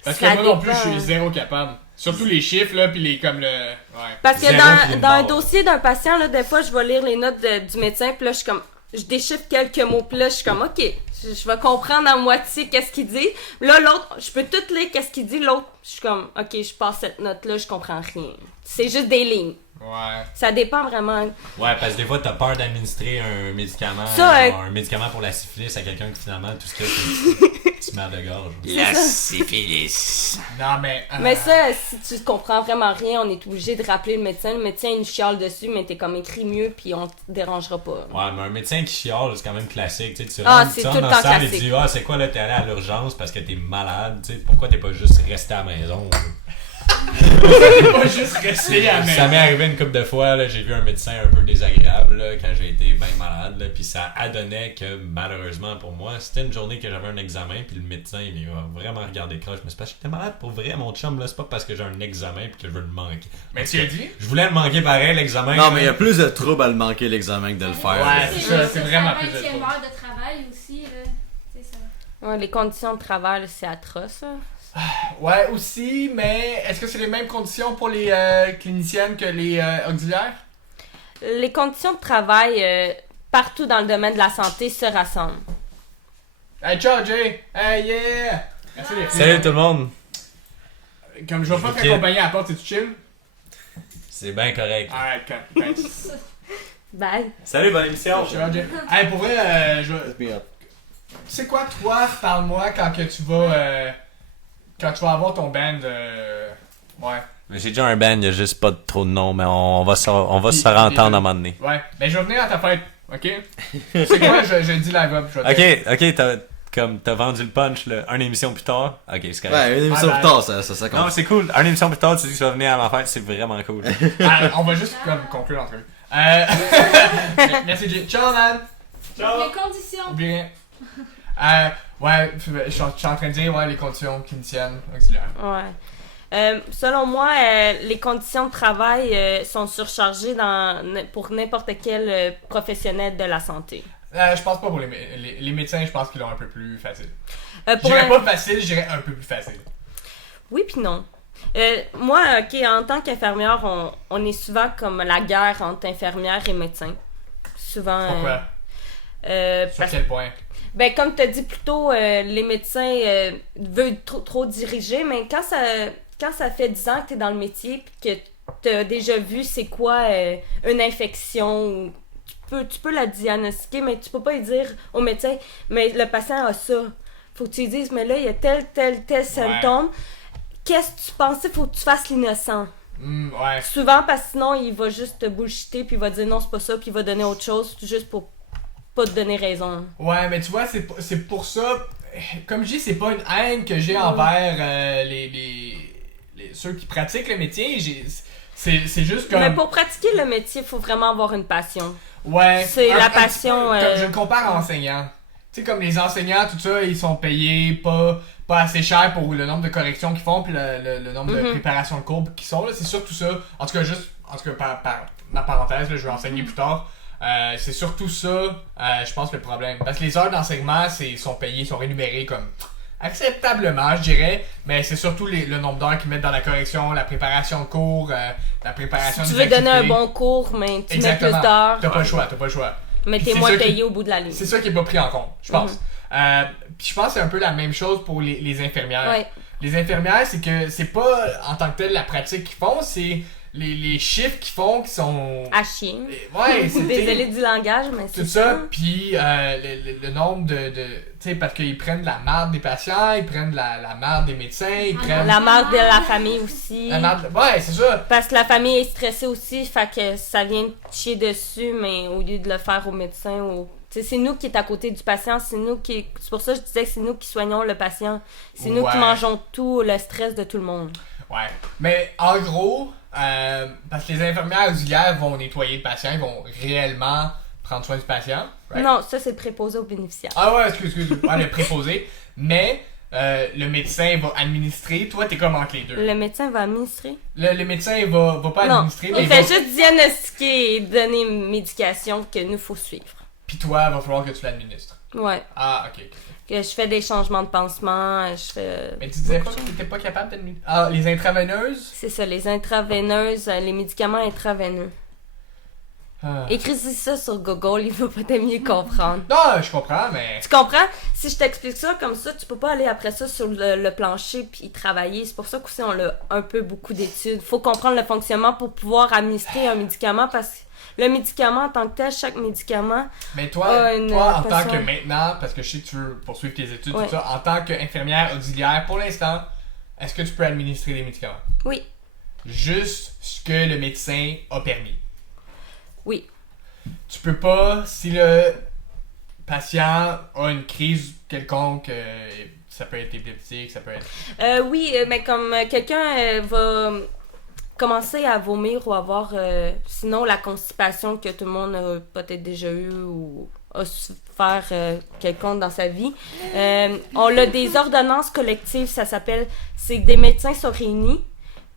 Parce que Ça moi non plus, dépend. je suis zéro capable. Surtout les chiffres, là, pis les comme le. Ouais. Parce que Zéro dans puis une un barre. dossier d'un patient, là, des fois, je vais lire les notes du médecin, puis là, je suis comme... Je déchiffre quelques mots, puis là, je suis comme, OK, je vais comprendre à moitié qu'est-ce qu'il dit. Là, l'autre, je peux tout lire qu'est-ce qu'il dit. L'autre, je suis comme, OK, je passe cette note-là, je comprends rien. C'est juste des lignes. Ouais. Ça dépend vraiment. Ouais, parce que des fois t'as peur d'administrer un médicament, Ça, genre un médicament pour la syphilis à quelqu'un qui finalement tout ce qu'il y a c'est une petite merde de gorge. La syphilis. Non, mais. Mais ça, si tu comprends vraiment rien, on est obligé de rappeler le médecin. Le médecin, il nous chiale dessus, mais t'es comme écrit mieux, puis on te dérangera pas. Ouais, mais un médecin qui chiale, c'est quand même classique. Tu sais, tu Ah, rentres, c'est tu tout rentres le dans temps la salle et classique. tu dis ah, c'est quoi là, t'es allé à l'urgence parce que t'es malade. Tu sais, pourquoi t'es pas juste resté à la maison? pas juste rester à la Ça m'est maison. arrivé une couple de fois, là, j'ai vu un médecin un peu désagréable là, quand j'ai été bien malade, là, puis ça adonnait que malheureusement pour moi, c'était une journée que j'avais un examen, puis le médecin il m'a vraiment regardé croche. Mais c'est parce que j'étais malade pour vrai, mon chum, là, c'est pas parce que j'ai un examen puis que je veux le manquer. Mais tu as dit? Je voulais le manquer pareil, l'examen. Non, là. mais il y a plus de troubles à le manquer l'examen que de le faire. Ouais, c'est ça, c'est vraiment plus de 20e trouble. heure de travail aussi, là. C'est ça. Ouais, les conditions de travail, c'est atroce. Là. Ouais, aussi, mais est-ce que c'est les mêmes conditions pour les cliniciennes que les auxiliaires? Les conditions de travail partout dans le domaine de la santé se rassemblent. Hey, ciao, Jay! Hey, yeah! Merci les filles. Salut tout le monde. Comme je vais pas Ok. t'accompagner à la porte, c'est-tu chill? C'est bien correct. Alright, thanks. Bye. Salut, bonne émission. Ciao, Jay. Hey, pour vrai, c'est quoi, toi, parle-moi quand que tu vas... quand tu vas avoir ton band... Ouais. Mais j'ai déjà un band, il y a juste pas trop de nom, mais on va se Puis- entendre puis- à un moment donné. Ouais. Mais je vais venir à ta fête, ok? C'est quoi, je dis la vibe, je vais te- Ok, t'as vendu le punch, là, une émission plus tard. Ok, c'est correct. Ouais, une émission Ah, plus tard, ça compte. Non, c'est cool. Une émission plus tard, tu dis que tu vas venir à ma fête, c'est vraiment cool. Ah, on va juste comme conclure l'entrevue. Merci, Jay. Ciao, man! Les conditions. Oublie rien. Ouais, je suis en train de dire, ouais, les conditions cliniciennes, auxiliaires. Ouais. Selon moi, les conditions de travail sont surchargées pour n'importe quel professionnel de la santé. Je pense pas pour les médecins, je pense qu'ils l'ont un peu plus facile. Je Pour dirais pas facile, je dirais un peu plus facile. Oui puis non. Moi, en tant qu'infirmière, on est souvent comme la guerre entre infirmières et médecins. Souvent. Pourquoi? Sur quel point? Ben, comme tu as dit plus tôt, les médecins veulent trop diriger, mais quand ça fait 10 ans que tu es dans le métier et que tu as déjà vu c'est quoi une infection, ou tu peux la diagnostiquer, mais tu peux pas lui dire au médecin, mais le patient a ça. Faut que tu lui dises, mais là, il y a tel symptôme. Qu'est-ce que tu pensais? Faut que tu fasses l'innocent. Ouais. Souvent, parce que sinon, il va juste te bullshiter, puis il va dire non, c'est pas ça, puis il va donner autre chose, juste pour pas te donner raison. Ouais, mais tu vois, c'est pour ça, comme je dis, c'est pas une haine que j'ai envers ceux qui pratiquent le métier. C'est juste comme... Mais pour pratiquer le métier, il faut vraiment avoir une passion. Ouais. C'est la petit passion, peu, comme je le compare à enseignants. Tu sais, comme les enseignants, tout ça, ils sont payés pas assez cher pour le nombre de corrections qu'ils font, puis le nombre de préparations de cours qu'ils sont. Là, c'est surtout ça. En tout cas, par ma parenthèse, là, je vais enseigner plus tard. C'est surtout ça, je pense, le problème. Parce que les heures d'enseignement sont payées, sont rémunérées comme acceptablement, je dirais. Mais c'est surtout le nombre d'heures qu'ils mettent dans la correction, la préparation de cours, la préparation Si des tu veux donner un activités. bon cours, mais tu mets plus Exactement. d'heures. T'as pas le choix. Mais Puis t'es c'est moins ça qui- payé au bout de la ligne. C'est ça qui est pas pris en compte, je pense. Puis je pense que c'est un peu la même chose pour les infirmières. Ouais. Les infirmières, c'est que c'est pas en tant que tel la pratique qu'ils font, c'est les chiffres qu'ils font qui sont... À chier. Ouais, c'est Désolée du langage, mais c'est tout ça, puis le nombre de tu sais, parce qu'ils prennent de la marde des patients, ils prennent de la marde des médecins, ils prennent... La marque de la famille aussi. La marde... Ouais, c'est ça. Parce que la famille est stressée aussi, fait que ça vient te chier dessus, mais au lieu de le faire au médecin ou... T'sais, c'est nous qui est à côté du patient, c'est pour ça que je disais que c'est nous qui soignons le patient. C'est nous qui mangeons tout le stress de tout le monde. Ouais. Mais en gros, parce que les infirmières auxiliaires vont nettoyer le patient, ils vont réellement prendre soin du patient. Right? Non, ça c'est préposé aux bénéficiaires. Ah ouais, excuse. Ouais, le préposé. Mais le médecin va administrer. Toi, t'es comme entre les deux. Le médecin va administrer? Le médecin, il va pas Non, administrer, mais il fait juste diagnostiquer et donner une médication que nous faut suivre. Puis toi, il va falloir que tu l'administres. Ouais. Ah, ok. Que je fais des changements de pansement, je fais... Mais tu disais pas que t'étais pas capable d'administrer. Ah, les intraveineuses? C'est ça, les intraveineuses, les médicaments intraveineux. Ah. Écris-y ça sur Google, il va peut-être mieux comprendre. Non, je comprends, mais... Tu comprends? Si je t'explique ça comme ça, tu peux pas aller après ça sur le plancher puis y travailler. C'est pour ça qu'aussi on a un peu beaucoup d'études. Faut comprendre le fonctionnement pour pouvoir administrer un médicament parce que le médicament en tant que tel, chaque médicament... Mais toi, en tant passion. que maintenant, parce que je sais que tu veux poursuivre tes études, Ouais. tout ça, en tant qu'infirmière auxiliaire, pour l'instant, est-ce que tu peux administrer des médicaments? Oui. Juste ce que le médecin a permis. Oui. Tu peux pas, si le patient a une crise quelconque, ça peut être épileptique, ça peut être... Oui, mais comme quelqu'un va commencer à vomir ou avoir sinon la constipation que tout le monde a peut-être déjà eu ou a souffert quelconque dans sa vie. On a des ordonnances collectives, ça s'appelle, c'est que des médecins sont réunis,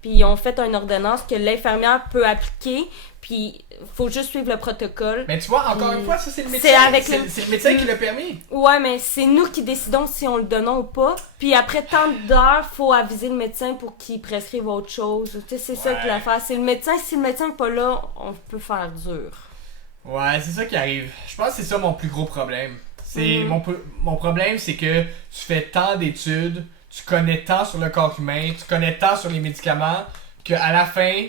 puis ils ont fait une ordonnance que l'infirmière peut appliquer, puis faut juste suivre le protocole. Mais tu vois, encore une fois, ça c'est le médecin. C'est avec c'est le médecin qui l'a permis. Ouais, mais c'est nous qui décidons si on le donne ou pas. Puis après tant d'heures, faut aviser le médecin pour qu'il prescrive autre chose. Tu sais, c'est ça que l'affaire. C'est le médecin, si le médecin n'est pas là, on peut faire dur. Ouais, c'est ça qui arrive. Je pense que c'est ça mon plus gros problème. Mon problème, c'est que tu fais tant d'études, tu connais tant sur le corps humain, tu connais tant sur les médicaments, qu'à la fin,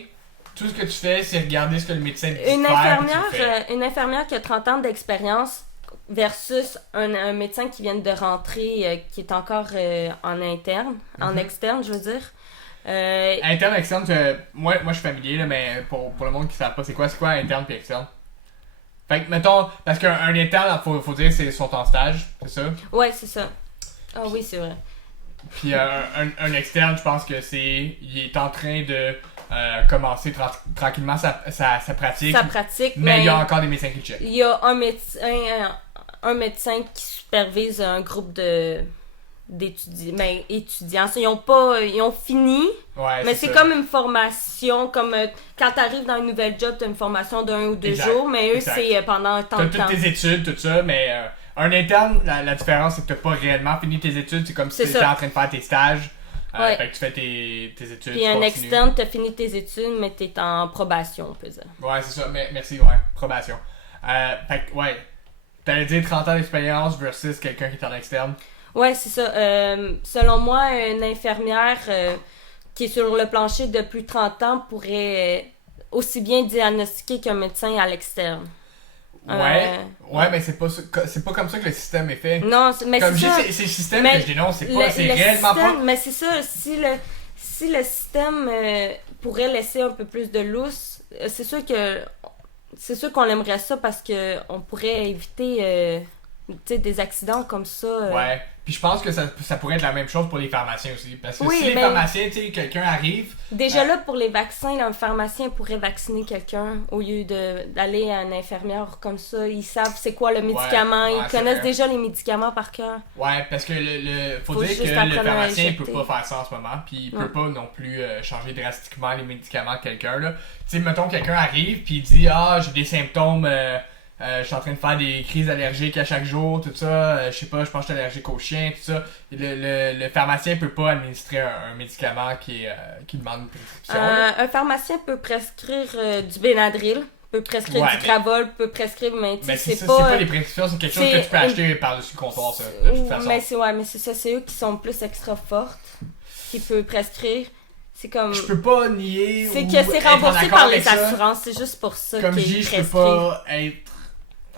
tout ce que tu fais, c'est regarder ce que le médecin te dit Une de faire, puis tu le fais. une infirmière qui a 30 ans d'expérience versus un médecin qui vient de rentrer, qui est encore en interne, en externe, je veux dire. Interne, externe, moi je suis familier, là, mais pour le monde qui ne savent pas, c'est quoi interne puis externe? Fait que, mettons, parce qu'un interne, faut dire, c'est sont en stage, c'est ça? Ouais, c'est ça. Ah oui, c'est vrai. Puis un externe, je pense que il est en train de commencer tranquillement sa pratique. Ça pratique, mais il y a encore des médecins qui le checkent. il y a un médecin qui supervise un groupe de étudiants. Ils ont fini, Ouais, mais c'est ça. comme une formation, comme quand t'arrives dans un nouvel job, t'as une formation d'1 ou 2 Exact, jours, mais eux, exact. c'est pendant tant T'as de temps. toutes tes études, tout ça, mais un interne, la différence, c'est que t'as pas réellement fini tes études. C'est comme si C'est t'étais ça. en train de faire tes stages. Ouais. Fait que tu fais tes études. Puis tu un continues. externe, t'as fini tes études, mais t'es en probation, on peut dire. Ouais, c'est ça. Merci, ouais. Probation. Fait que, ouais. T'allais dire 30 ans d'expérience versus quelqu'un qui est en externe. Ouais, c'est ça. Selon moi, une infirmière qui est sur le plancher depuis 30 ans pourrait aussi bien diagnostiquer qu'un médecin à l'externe. Ouais, mais c'est pas comme ça que le système est fait. Non, mais Comme c'est ça. c'est le système Mais que je dénonce, c'est le réellement système, pas. mais c'est ça, si le système pourrait laisser un peu plus de lousse, c'est sûr qu'on aimerait ça parce que on pourrait éviter des accidents comme ça. Ouais. Puis je pense que ça pourrait être la même chose pour les pharmaciens aussi. Parce que Oui, si les mais- pharmaciens, tu sais, quelqu'un arrive. Déjà là, pour les vaccins, là, un pharmacien pourrait vacciner quelqu'un au lieu d'aller à une infirmière comme ça. Ils savent c'est quoi le médicament, ouais, ils c'est connaissent vrai. déjà les médicaments par cœur. Ouais, parce que faut Faut dire juste que le apprendre à pharmacien injecter. peut pas faire ça en ce moment, puis il Ouais. peut pas non plus changer drastiquement les médicaments de quelqu'un là. Tu sais, mettons quelqu'un arrive puis il dit j'ai des symptômes, je suis en train de faire des crises allergiques à chaque jour, tout ça, je sais pas, je pense que je suis allergique aux chiens, tout ça. Le pharmacien peut pas administrer un médicament qui demande une prescription. là. Un pharmacien peut prescrire du Benadryl, peut prescrire Ouais, du mais- Travol, peut prescrire, mais tu Mais sais, c'est c'est ça, c'est pas... pas des prescriptions, c'est quelque chose que c'est tu peux une- acheter par-dessus le comptoir, ça, de toute façon. mais c'est ça, c'est eux qui sont plus extra fortes, qui peuvent prescrire. C'est comme... Je peux pas nier C'est ou que c'est être en remboursé accord par les avec ça. assurances, c'est juste pour ça Comme je qu'ils dis, je peux prescrivent. pas être.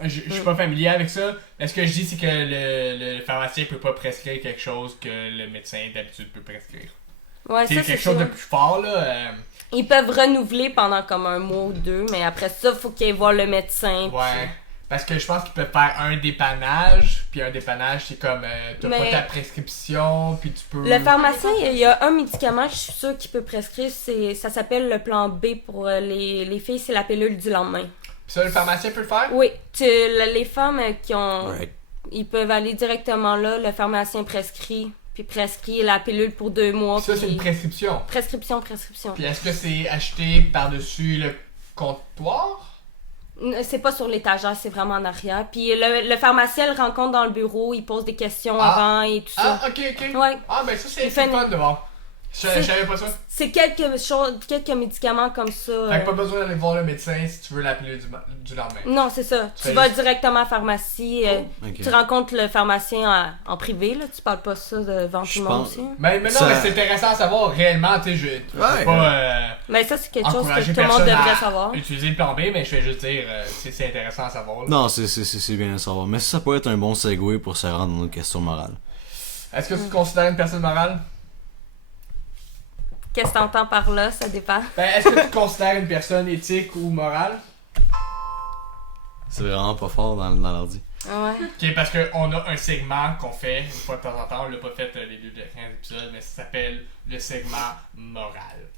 Je suis pas familier avec ça. Mais ce que je dis, c'est que le pharmacien peut pas prescrire quelque chose que le médecin d'habitude peut prescrire. Ouais, C'est ça, quelque c'est chose ça. de plus fort, là. Ils peuvent renouveler pendant comme un mois ou 2, mais après ça, faut qu'ils aillent voir le médecin. Ouais. Parce que je pense qu'ils peuvent faire un dépannage, puis un dépannage, c'est comme t'as Mais- pas ta prescription, puis tu peux. Le pharmacien, il y a un médicament, je suis sûre qu'il peut prescrire, ça s'appelle le plan B pour les filles, c'est la pilule du lendemain. Puis ça, le pharmacien peut le faire? Oui, les femmes qui ont... Right. Ils peuvent aller directement là, le pharmacien prescrit, puis prescrit la pilule pour 2 mois. Ça, c'est puis- une prescription. Prescription. Puis est-ce que c'est acheté par-dessus le comptoir? C'est pas sur l'étagère, c'est vraiment en arrière. Puis le pharmacien le rencontre dans le bureau, il pose des questions Ah. avant et tout ça. Ah, ok. Ouais. Ah, ben ça, c'est Il fait fun de voir. Je savais pas ça. C'est quelques médicaments comme ça. Fait que pas besoin d'aller voir le médecin si tu veux la pilule du lendemain. Non, c'est ça. Tu Fais vas juste- directement à la pharmacie. Ok. Tu rencontres le pharmacien en privé, là. Tu parles pas ça devant tout Je le monde pense- aussi. Mais non, Ça- mais c'est intéressant à savoir réellement, tu sais, je veux Ouais. pas Mais ça, c'est quelque chose que encourager tout le monde personne devrait à savoir. utiliser le plan B, mais je vais juste dire, c'est intéressant à savoir. là. Non, c'est bien à savoir. Mais ça peut être un bon segue pour se rendre dans nos questions morales. Est-ce que tu te considères une personne morale? Qu'est-ce que t'entends par là? Ça dépend. Ben, est-ce que tu te considères une personne éthique ou morale? C'est vraiment pas fort dans l'ordi. Ouais. Ok, parce qu'on a un segment qu'on fait une fois de temps en temps, on l'a pas fait les 2 derniers épisodes, mais ça s'appelle le segment moral.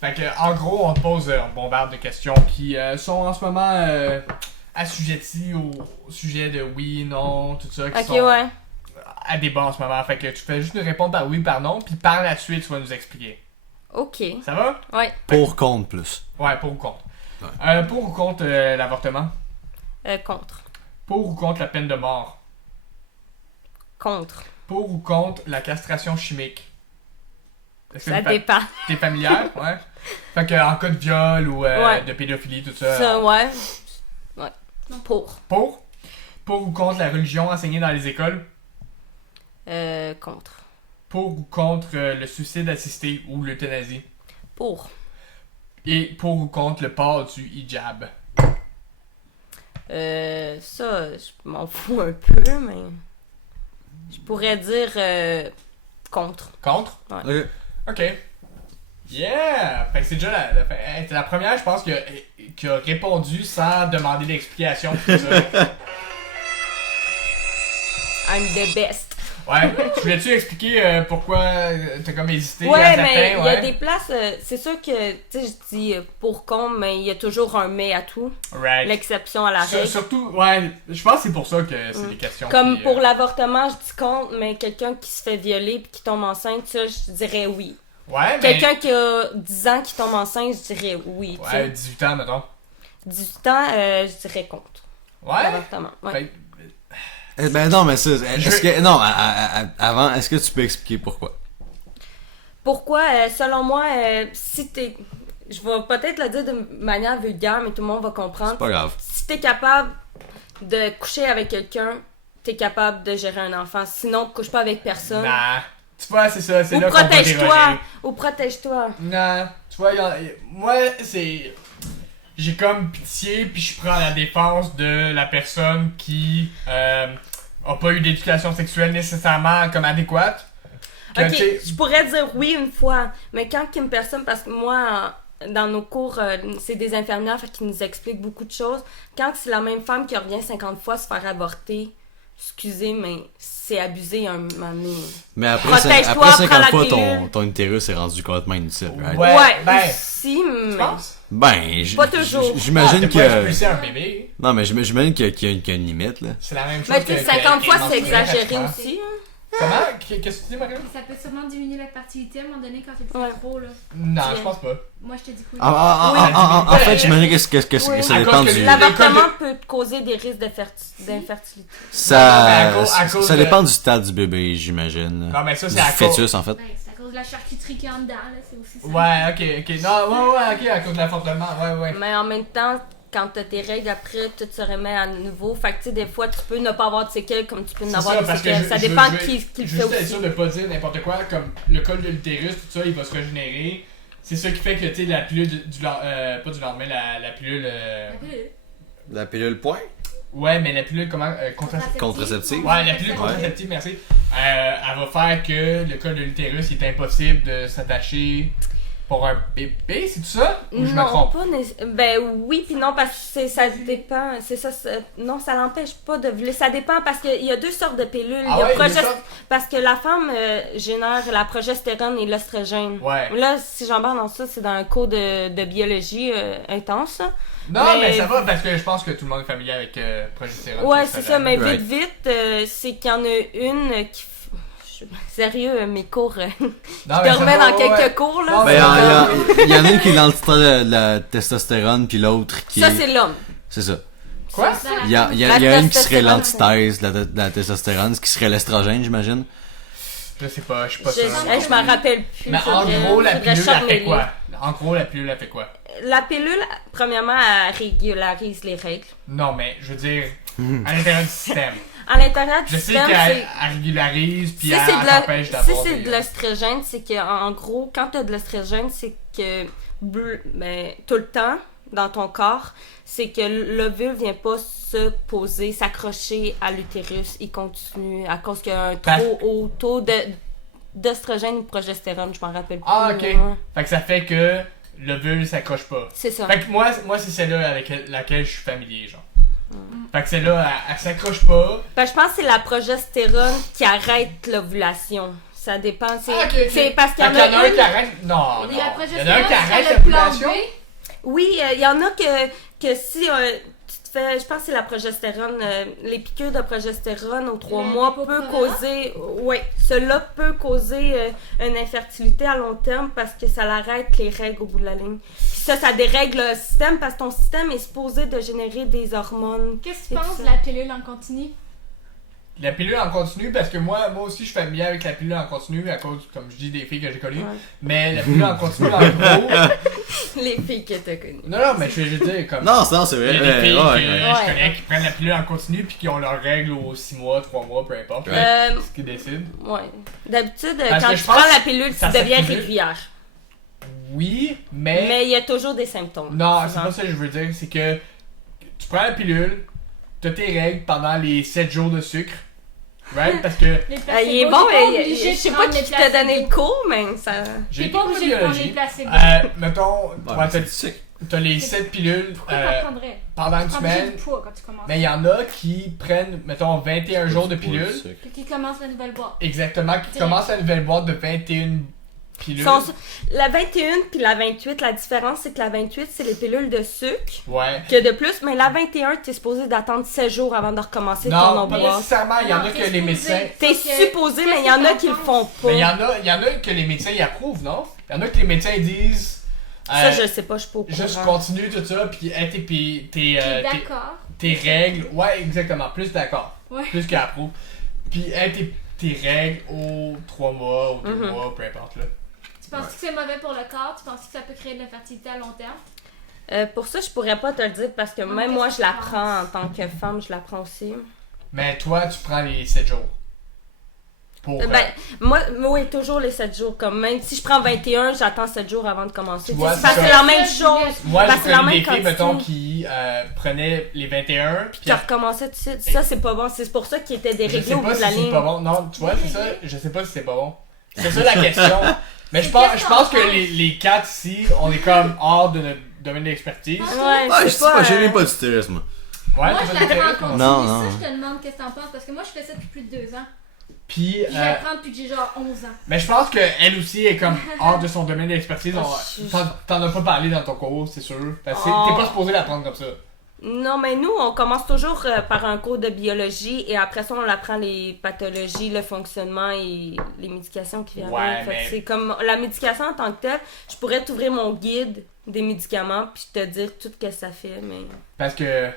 Fait que, en gros, on te pose, on te bombarde de questions qui sont en ce moment assujetties au sujet de oui, non, tout ça, qui Ok, sont ouais. à débat en ce moment. Fait que tu fais juste nous répondre par oui, par non, puis par la suite, tu vas nous expliquer. Ok. Ça va? Ouais. Pour compte plus. Ouais, pour ou contre. Ouais. Pour ou contre l'avortement? Contre. Pour ou contre la peine de mort? Contre. Pour ou contre la castration chimique? Est-ce que Ça dépend. t'es familière? Ouais. Fait que en cas de viol ou Ouais. de pédophilie, tout ça. Ça, ouais. Ouais. Pour. Pour? Pour ou contre la religion enseignée dans les écoles? Contre. Pour ou contre le suicide assisté ou l'euthanasie? Pour. Et pour ou contre le port du hijab? Ça, je m'en fous un peu, mais... Je pourrais dire contre. Contre? Ok. Ok. Yeah! Fait que c'est déjà la fin. Hey, c'est la première, je pense, qui a répondu sans demander d'explication. Tout ça. I'm the best. Ouais. Tu voulais-tu expliquer pourquoi t'as comme hésité à Ouais, certains, mais il y a ouais? des places, c'est sûr que, tu sais, je dis pour con, mais il y a toujours un mais à tout. Right. L'exception à la règle. Surtout, ouais, je pense que c'est pour ça que c'est des questions. Comme qui, pour l'avortement, je dis contre, mais quelqu'un qui se fait violer puis qui tombe enceinte, ça, je dirais oui. Ouais, mais... Quelqu'un qui a 10 ans qui tombe enceinte, je dirais oui. tu Ouais, sais. 18 ans, mettons. 18 ans, je dirais contre. Ouais? L'avortement, ouais. Fait- Ben non, mais ça, est-ce que... Non, avant, est-ce que tu peux expliquer pourquoi? Pourquoi, selon moi, si t'es... Je vais peut-être le dire de manière vulgaire, mais tout le monde va comprendre. C'est pas grave. Si t'es capable de coucher avec quelqu'un, t'es capable de gérer un enfant. Sinon, couche pas avec personne. Nah. Tu vois, c'est ça, c'est Ou là qu'on va protège-toi. déroger. Ou protège-toi. Non, tu vois, moi, c'est... J'ai comme pitié, puis je prends la défense de la personne qui a pas eu d'éducation sexuelle nécessairement comme adéquate. Que, Ok, tu sais, je pourrais dire oui une fois, mais quand une personne, parce que moi, dans nos cours, c'est des infirmières fait qu'ils nous expliquent beaucoup de choses. Quand c'est la même femme qui revient 50 fois se faire avorter, excusez, mais c'est abusé un moment donné. Mais après, Protège-toi, après 50 prends la fois, pilule. ton utérus est rendu complètement inutile, right? Ouais, ben, aussi, tu mais... penses? Ben, Pas toujours. j'imagine T'as pas que... expulsé un bébé. Non, mais j'imagine qu'il y a une limite, là. C'est la même chose Mais tu sais, 50 fois, c'est exagéré pratiquement. aussi. hein. Comment? Qu'est-ce que tu dis, Marie? Ça peut sûrement diminuer la fertilité à un moment donné quand tu le Ouais. fais trop, là. Non, je pense pas. Moi, je te dis que oui. En fait, j'imagine que ça Oui. dépend À cause que du... L'avortement peut te causer des risques d'infertilité. À cause Ça de- dépend du stade du bébé, j'imagine. Non, mais ça, Du c'est à cause... fœtus, en fait. Ben, c'est à cause de la charcuterie qu'il y a en dedans, là. C'est aussi ça. Ouais, ok. Non, ouais, ok, à cause de l'avortement, ouais. Mais en même temps, quand t'as tes règles après, tout se remet à nouveau. Fait que tu sais, des fois, tu peux ne pas avoir de séquelles comme tu peux en C'est avoir ça, des parce que séquelles. Ça dépend de qui le fait Juste être aussi. sûr de pas dire n'importe quoi, comme le col de l'utérus, tout ça, il va se régénérer. C'est ça qui fait que, tu sais, la pilule pas du lendemain, la pilule... La pilule. La pilule point? Ouais, mais la pilule, comment... Contraceptive. Ouais, la pilule contraceptive, merci. Elle va faire que le col de l'utérus, il est impossible de s'attacher pour un bébé, c'est tout ça? Ou je me Non, trompe? pas ben oui puis non parce que ça dépend, c'est ça, non ça l'empêche pas de voler, ça dépend parce qu'il y a deux sortes de pilules. Ah Il y a ouais, il y a ça? parce que la femme génère la progestérone et l'oestrogène. Ouais. Là si j'embarque dans ça, c'est dans un cours de biologie intense. Là. Non, mais ça va, parce que je pense que tout le monde est familier avec progestérone. Ouais, c'est ça, mais Right. vite, c'est qu'il y en a une qui sérieux, mes cours, Non, je mais te ça remets va, dans ouais. quelques cours là. Non, Ben, mais il y en a une qui est l'antitèle de la testostérone, puis l'autre qui Ça est... c'est l'homme. C'est ça. Quoi? Il y a La une qui serait testostérone, l'antithèse de la testostérone, ce qui serait l'estrogène, j'imagine. Je sais pas, je suis pas Je, sûr. je m'en rappelle plus. Mais en faudrait- gros, la faudrait pilule, elle charmer fait quoi? En gros, la pilule, elle fait quoi? La pilule, premièrement, elle régularise les règles. Non, mais je veux dire, à l'intérieur du système. À l'intérieur du Je sais système, qu'elle c'est... elle régularise, puis Si elle c'est t'empêche si d'avoir c'est des- de l'oestrogène, c'est qu'en gros, quand tu as de l'oestrogène, c'est que tout le temps, dans ton corps, c'est que l'ovule vient pas se poser, s'accrocher à l'utérus. Il continue à cause qu'il y a un Parce- trop haut taux d'oestrogène ou de progestérone, je m'en rappelle plus. Ah, ok. Ouais. Fait que ça fait que l'ovule s'accroche pas. C'est ça. Fait que moi c'est celle-là avec laquelle je suis familier, genre. Fait que celle-là, elle s'accroche pas. Ben, je pense que c'est la progestérone qui arrête l'ovulation. Ça dépend. C'est Ah, ok. c'est parce qu'il y en Fait a qu'il y en a un une... qui arrête. Non, non. Il y a la Il y en a un progestérone, qui arrête c'est le plan l'ovulation. B. Oui, il y en a que si tu te fais... Je pense que c'est la progestérone. Les piqûres de progestérone aux 3 Le mois peut Depo-Provera? causer... Oui, cela peut causer une infertilité à long terme parce que ça l'arrête les règles au bout de la ligne. Puis ça dérègle le système parce que ton système est supposé de générer des hormones. Qu'est-ce que tu C'est penses ça. de la pilule en continu? La pilule en continu, parce que moi aussi je suis familier avec la pilule en continu à cause, comme je dis, des filles que j'ai connues. Ouais. Mais la pilule en continu, en gros. Les filles que t'as connues. Non, mais je vais juste dire comme. Non, c'est Il y vrai. a des filles ouais, que ouais. je Ouais. connais qui prennent la pilule en continu puis qui ont leurs règles aux 6 mois, 3 mois, peu importe. Ouais. Ce qu'ils décident. Ouais. D'habitude, Parce quand que tu je pense prends la pilule, ça tu deviens s'accumule. régulière. Oui, mais. Mais il y a toujours des symptômes. Non, c'est souvent. pas ça que je veux dire. C'est que tu prends la pilule, t'as tes règles pendant les 7 jours de sucre. Right? Parce que Les placebos, Il est bon, t'es pas mais obligé je sais de pas prendre qui les t'a donné le placebos. cours, mais ça... j'ai T'es été pas en obligé de prendre les biologie. placebos. Mettons, Ouais, ouais, mais t'as- c'est du sucre. t'as les 7 pilules Pourquoi t'en prendrais? pendant une Tu prends déjà semaine. du poids quand tu commences. Mais il y en a qui prennent, mettons, 21 jours de pilules. Puis qui commence la nouvelle boîte. Exactement, qui Direct. commencent la nouvelle boîte de 21 pilules. La 21 puis la 28, la différence, c'est que la 28, c'est les pilules de sucre Ouais. qu'il y a de plus, mais la 21, t'es supposé d'attendre 7 jours avant de recommencer ton Non, pas boîte. nécessairement. Il y en Non, a que t'es les médecins. supposé. T'es Fait que- supposé, mais qu'est-ce il y en que a t'en qui le penses? font pas. Mais il y en a que les médecins y approuvent, non? Il y en a que les médecins disent. Ça, je sais pas, je suis pas au Juste courant. continue tout ça, puis hey, T'es d'accord. tes règles. Ouais, exactement. Plus d'accord. Ouais. Plus qu'approuve. Puis hey, tes règles aux 3 mois, aux 2 Mhm. mois, peu importe là. Tu penses que c'est mauvais pour le corps? Tu penses que ça peut créer de l'infertilité à long terme? Pour ça, je pourrais pas te le dire parce que même moi, je la prends en tant que femme, je la prends aussi. Mais toi, tu prends les 7 jours. Pour. Ben, moi, oui, toujours les 7 jours. Comme même si je prends 21, j'attends 7 jours avant de commencer. Tu vois, C'est parce que c'est c'est ça. la même chose. Moi, parce j'ai que la connu même des filles, quantité. mettons, qui prenaient les 21, puis Tu recommençais tout de suite. Ça, c'est pas bon. C'est pour ça qu'il était je déréglé sais au bout pas de si la c'est ligne. pas bon. Non, tu vois, c'est ça. Je sais pas si c'est pas bon. C'est ça la question. Mais je pense que les 4 ici, on est comme hors de notre domaine d'expertise. Ouais, Ah, je c'est sais pas, j'ai euh, pas d'utérus, moi. Ouais, Moi, t'as je pas la d'intérêt, prends en toi. continu. Non, non. Ça, je te demande qu'est-ce que t'en penses. Parce que moi, je fais ça depuis plus de 2 ans. Puis, Puis je la prends depuis que j'ai genre 11 ans. mais je pense qu'elle aussi est comme hors de son domaine d'expertise. je- T'en as pas parlé dans ton cours, c'est sûr. Parce que Oh. t'es pas supposé la prendre comme ça. Non, mais nous, on commence toujours par un cours de biologie et après ça, on apprend les pathologies, le fonctionnement et les médications qui viennent Ouais, avec. Fait que mais- c'est comme la médication en tant que telle, je pourrais t'ouvrir mon guide des médicaments puis te dire tout ce que ça fait, mais... Parce que, ouais.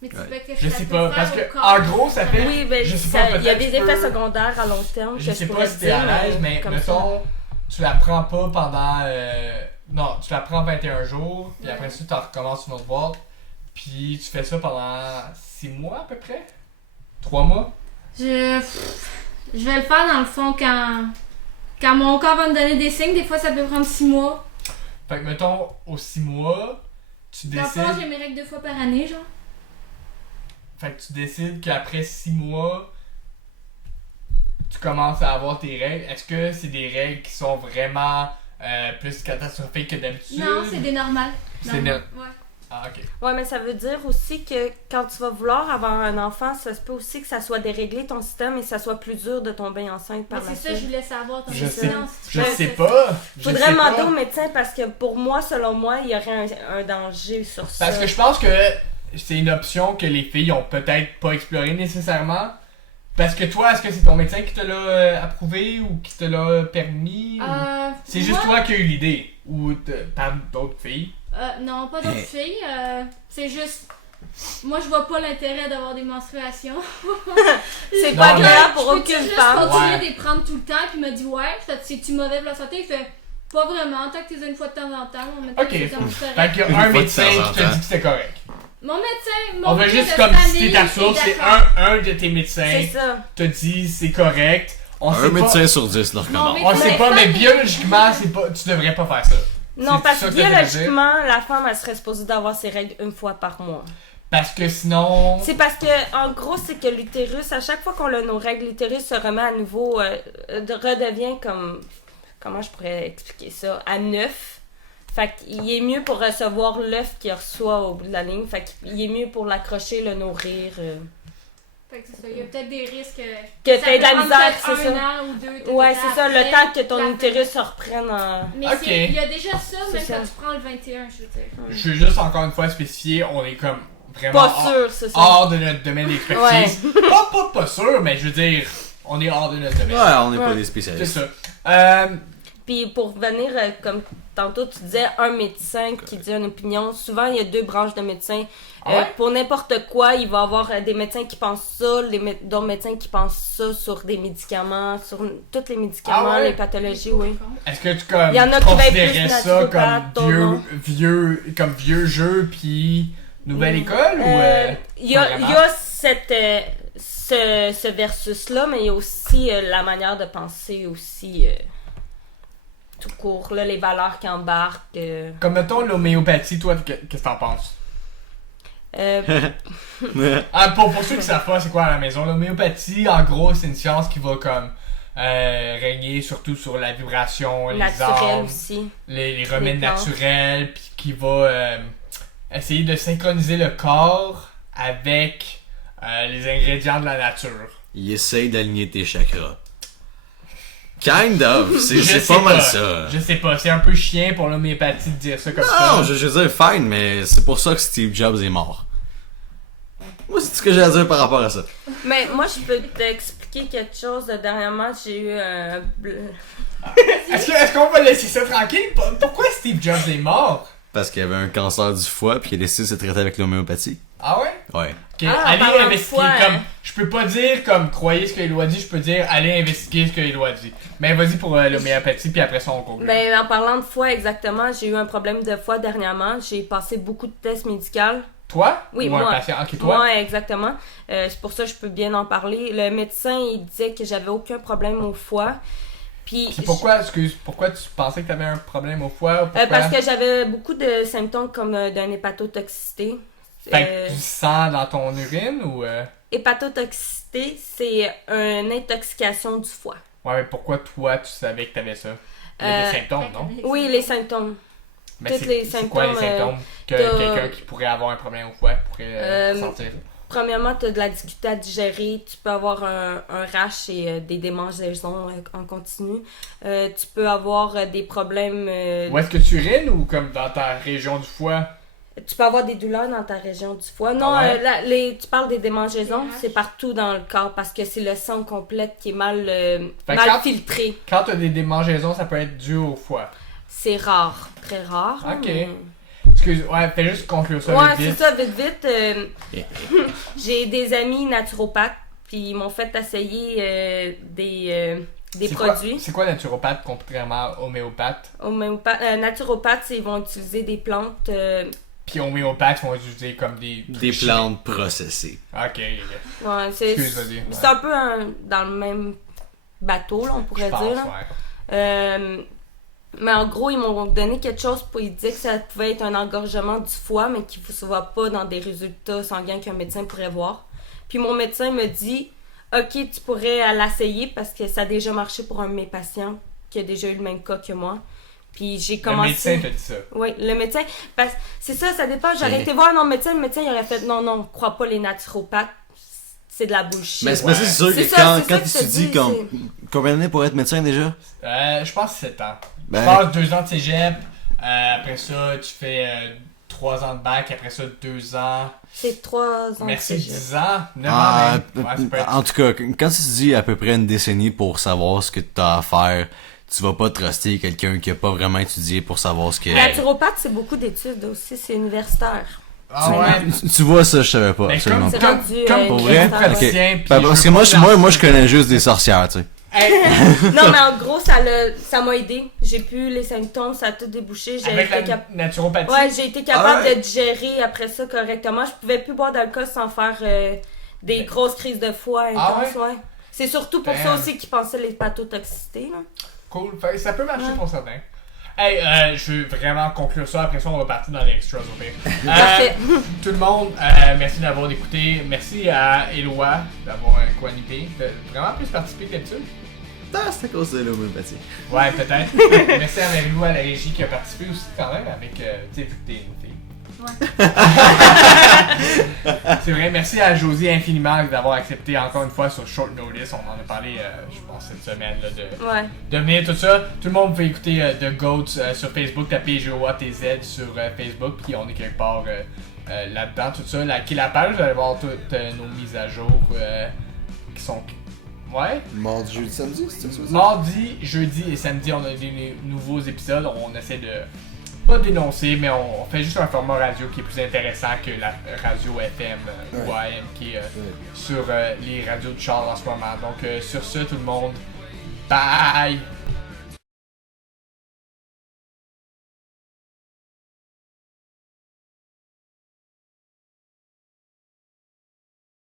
Mais tu Ouais. veux que Je ça sais peut pas, faire parce au que, corps. en gros, ça fait. Oui, ben, je sais ça- pas, il y a peut-être des tu effets peux- secondaires à long terme Je que sais pourrais pas si te t'es à dire, l'aise, mais comme mettons, tu la prends pas pendant. Non, tu la prends 21 jours, puis après ça, tu recommences une autre boîte, puis tu fais ça pendant 6 mois à peu près 3 mois Je vais le faire dans le fond quand mon corps va me donner des signes. Des fois, ça peut prendre 6 mois. Fait que, mettons, aux 6 mois, tu Dans le fond, décides. j'ai mes règles 2 fois par année, genre. Fait que tu décides qu'après 6 mois, tu commences à avoir tes règles. Est-ce que c'est des règles qui sont vraiment plus catastrophiques que d'habitude? Non, c'est des normales. C'est Normales. Ouais. Ah, ok. Ouais, mais ça veut dire aussi que quand tu vas vouloir avoir un enfant, ça se peut aussi que ça soit déréglé ton système et que ça soit plus dur de tomber enceinte par Mais la c'est ça, je suite. voulais savoir ton Je sais, expérience. je sais pas. Je Faudrait sais demander pas. au médecin parce que pour moi, selon moi, il y aurait un danger sur ça. Parce que je pense que c'est une option que les filles ont peut-être pas explorée nécessairement. Parce que toi, est-ce que c'est ton médecin qui te l'a approuvé ou qui te l'a permis? Ou c'est juste moi, toi qui as eu l'idée? Ou par d'autres filles? Non, pas d'autres filles. C'est juste. Moi, je vois pas l'intérêt d'avoir des menstruations. c'est Non, pas mais- agréable pour Je peux-tu aucune juste femme. continuer Ouais. de les prendre tout le temps, puis il m'a dit ouais, c'est-tu mauvais pour la santé? Il fait pas vraiment, tant que tu les as une fois de temps en temps. Mon médecin, Ok. c'est comme Fait correct. qu'il y Une a un fois de médecin temps en qui te temps. dit que c'est correct. Mon médecin, mon On va médecin juste de comme famille citer ta est source, c'est d'accord. un de tes médecins C'est ça. te dit c'est correct. On sait Un pas, médecin sur 10 le recommande. on sait Mais pas, mais famille- biologiquement, c'est pas, tu devrais pas faire ça. Non, C'est parce ça que que t'as voulu biologiquement, la femme, elle serait supposée d'avoir ses règles une fois par mois. Parce que sinon. C'est parce que, en gros, c'est que l'utérus, à chaque fois qu'on a nos règles, l'utérus se remet à nouveau, redevient comme. Comment je pourrais expliquer ça? À neuf. Fait qu'il est mieux pour recevoir l'œuf qu'il reçoit au bout de la ligne. Fait qu'il est mieux pour l'accrocher, le nourrir. Fait que c'est ça, il y a peut-être des risques Que ça t'aies de peut la prendre misère, peut-être c'est un ça. an ou deux. Ouais, c'est ça, le temps que ton la- utérus se reprenne en. Mais Ok. il y a déjà ça, C'est même ça. quand tu prends le 21, je veux dire. Je veux juste encore une fois spécifier, on est comme vraiment Pas sûr, c'est ça. hors de notre domaine d'expertise. Pas sûr, mais je veux dire, on est hors de notre domaine. Ouais, on n'est pas Ouais. des C'est spécialistes. ça. Puis pour venir, comme tantôt tu disais, un médecin qui dit une opinion, souvent il y a deux branches de médecins. Ah ouais? Pour n'importe quoi, il va y avoir des médecins qui pensent ça, d'autres médecins qui pensent ça sur des médicaments, sur tous les médicaments, Ah ouais? les pathologies, oui. Est-ce que tu comme Il y en a qui va être plus considérais ça naturopathe, comme d'autres non. vieux jeu puis nouvelle école ou Il y a, pas il vraiment? y a ce versus-là, mais il y a aussi la manière de penser aussi tout court, là, les valeurs qui embarquent. Comme mettons l'homéopathie, toi qu'est-ce que t'en penses? Pour ceux qui savent pas c'est quoi à la maison, l'homéopathie en gros c'est une science qui va comme régner surtout sur la vibration, les Naturel arbres, aussi. les remèdes Les plantes. naturels, puis qui va essayer de synchroniser le corps avec les ingrédients de la nature. Il essaye d'aligner tes chakras. Kind of, Je c'est sais pas mal ça. Je sais pas, c'est un peu chien pour l'homéopathie de dire ça comme ça. Non, je veux dire, fine, mais c'est pour ça que Steve Jobs est mort. Moi, c'est ce que j'ai à dire par rapport à ça. Mais moi, je peux t'expliquer quelque chose. Dernièrement, j'ai eu un... Est-ce qu'on va laisser ça tranquille? Pourquoi Steve Jobs est mort? Parce qu'il avait un cancer du foie, puis il a décidé de se traiter avec l'homéopathie. Ah ouais? Ouais. Ok, Ah, allez parlant de investiguer foie, comme... hein. Je peux pas dire comme croyez ce que Éloi dit, je peux dire allez investiguer ce que Éloi dit. Mais vas-y pour l'homéopathie, puis après ça on conclut. Ben, en parlant de foie, exactement, j'ai eu un problème de foie dernièrement. J'ai passé beaucoup de tests médicaux. Toi? Oui, Ou moi. un patient? Ok, toi? Moi, exactement. C'est pour ça que je peux bien en parler. Le médecin, il disait que j'avais aucun problème au foie. Puis Pourquoi tu pensais que t'avais un problème au foie? Pourquoi? parce que j'avais beaucoup de symptômes comme d'une hépatotoxicité. Fait que tu sens dans ton urine ou... Hépatotoxicité, c'est une intoxication du foie. Ouais, mais pourquoi toi tu savais que t'avais ça? Il y a des symptômes, non? Oui, les symptômes. Mais Tous les c'est quoi les symptômes, symptômes que t'as- quelqu'un qui pourrait avoir un problème au foie pourrait ressentir? Premièrement, tu as de la difficulté à digérer, tu peux avoir un rash et des démangeaisons en continu. Tu peux avoir des problèmes... Où est-ce que tu urines ou comme dans ta région du foie? Tu peux avoir des douleurs dans ta région du foie. Non, Ah ouais? tu parles des démangeaisons, Les c'est partout dans le corps parce que c'est le sang complet qui est mal, Fait mal quand- filtré. Quand t'as des démangeaisons, ça peut être dû au foie. C'est rare, très rare. Ok. mais- Excuse, ouais, fais juste conclure ça Ouais, vite, c'est vite. ça, vite. J'ai des amis naturopathes, puis ils m'ont fait essayer des C'est quoi- produits. C'est quoi naturopathe contrairement à homéopathe? Naturopathes, ils vont utiliser des plantes. Puis homéopathes vont utiliser comme des... Des plantes processées. Ok. Ouais, c'est Excuse, vas-y. c'est un peu dans le même bateau, là, on Je pourrait pense, dire. là. ouais. Mais en gros, ils m'ont donné quelque chose pour ils disaient que ça pouvait être un engorgement du foie, mais qui ne se voit pas dans des résultats sanguins qu'un médecin pourrait voir. Puis mon médecin me dit ok, tu pourrais l'essayer parce que ça a déjà marché pour un de mes patients qui a déjà eu le même cas que moi. Puis j'ai Le commencé. médecin te dit ça. Oui, le médecin. Parce c'est ça dépend. J'aurais été voir un médecin, le médecin il aurait fait non, crois pas les naturopathes, c'est de la bullshit. Mais ouais. c'est sûr que C'est ça, quand, c'est ça quand que tu je te dis dis, combien d'années pour être médecin déjà? Je pense 7 ans. Ben- Je passe 2 ans de cégep, après ça tu fais 3 ans de bac, après ça 2 ans. C'est 3 ans. Merci, de cégep. 10 ans, 9 ans Ah, même. Ouais, ça peut être- en tout cas, quand tu dis à peu près une décennie pour savoir ce que tu as à faire, tu vas pas truster quelqu'un qui a pas vraiment étudié pour savoir ce que... Naturopathe, c'est beaucoup d'études aussi, c'est universitaire. Ah ouais. Tu vois ça, je savais pas, Mais absolument. C'est comme rendu, comme Pour vrai? praticien, puis Ben, parce je que veux moi, pas moi, je connais juste des sorcières, tu sais. Hey, Non, mais en gros, ça m'a aidé. J'ai plus les symptômes, ça a tout débouché. J'ai avec été la naturopathie. Ouais, j'ai été capable Ah ouais? de digérer après ça correctement. Je pouvais plus boire d'alcool sans faire des grosses crises de foie Ah intenses, ouais. C'est surtout pour ça Damn. aussi qu'ils pensaient l'hépatotoxicité, là. Cool. Fait que ça peut marcher Ouais. pour certains. Hey, je veux vraiment conclure ça. Après ça, on va partir dans les extras au pire. Parfait. Tout le monde, merci d'avoir écouté. Merci à Éloi d'avoir co-animé. De vraiment plus participer que d'habitude. Ah, c'est à cause de l'homéopathie. Ouais, peut-être. Merci à Marie-Lou à la régie qui a participé aussi quand même avec, tu sais, vu que t'es une fille. C'est vrai, merci à Josie infiniment d'avoir accepté encore une fois sur Short Notice. On en a parlé, je pense, cette semaine là, Ouais. de venir, tout ça. Tout le monde peut écouter The Goats sur Facebook, tapez GOATZ sur Facebook, puis on est quelque part là-dedans, tout ça. Likez la page, vous allez voir toutes nos mises à jour qui sont. Ouais. Mardi, jeudi, samedi, c'est ça? Mardi, jeudi et samedi, on a des nouveaux épisodes. On essaie de pas dénoncer, mais on fait juste un format radio qui est plus intéressant que la radio FM ou AM qui est sur les radios de char en ce moment. Donc sur ce, tout le monde, bye!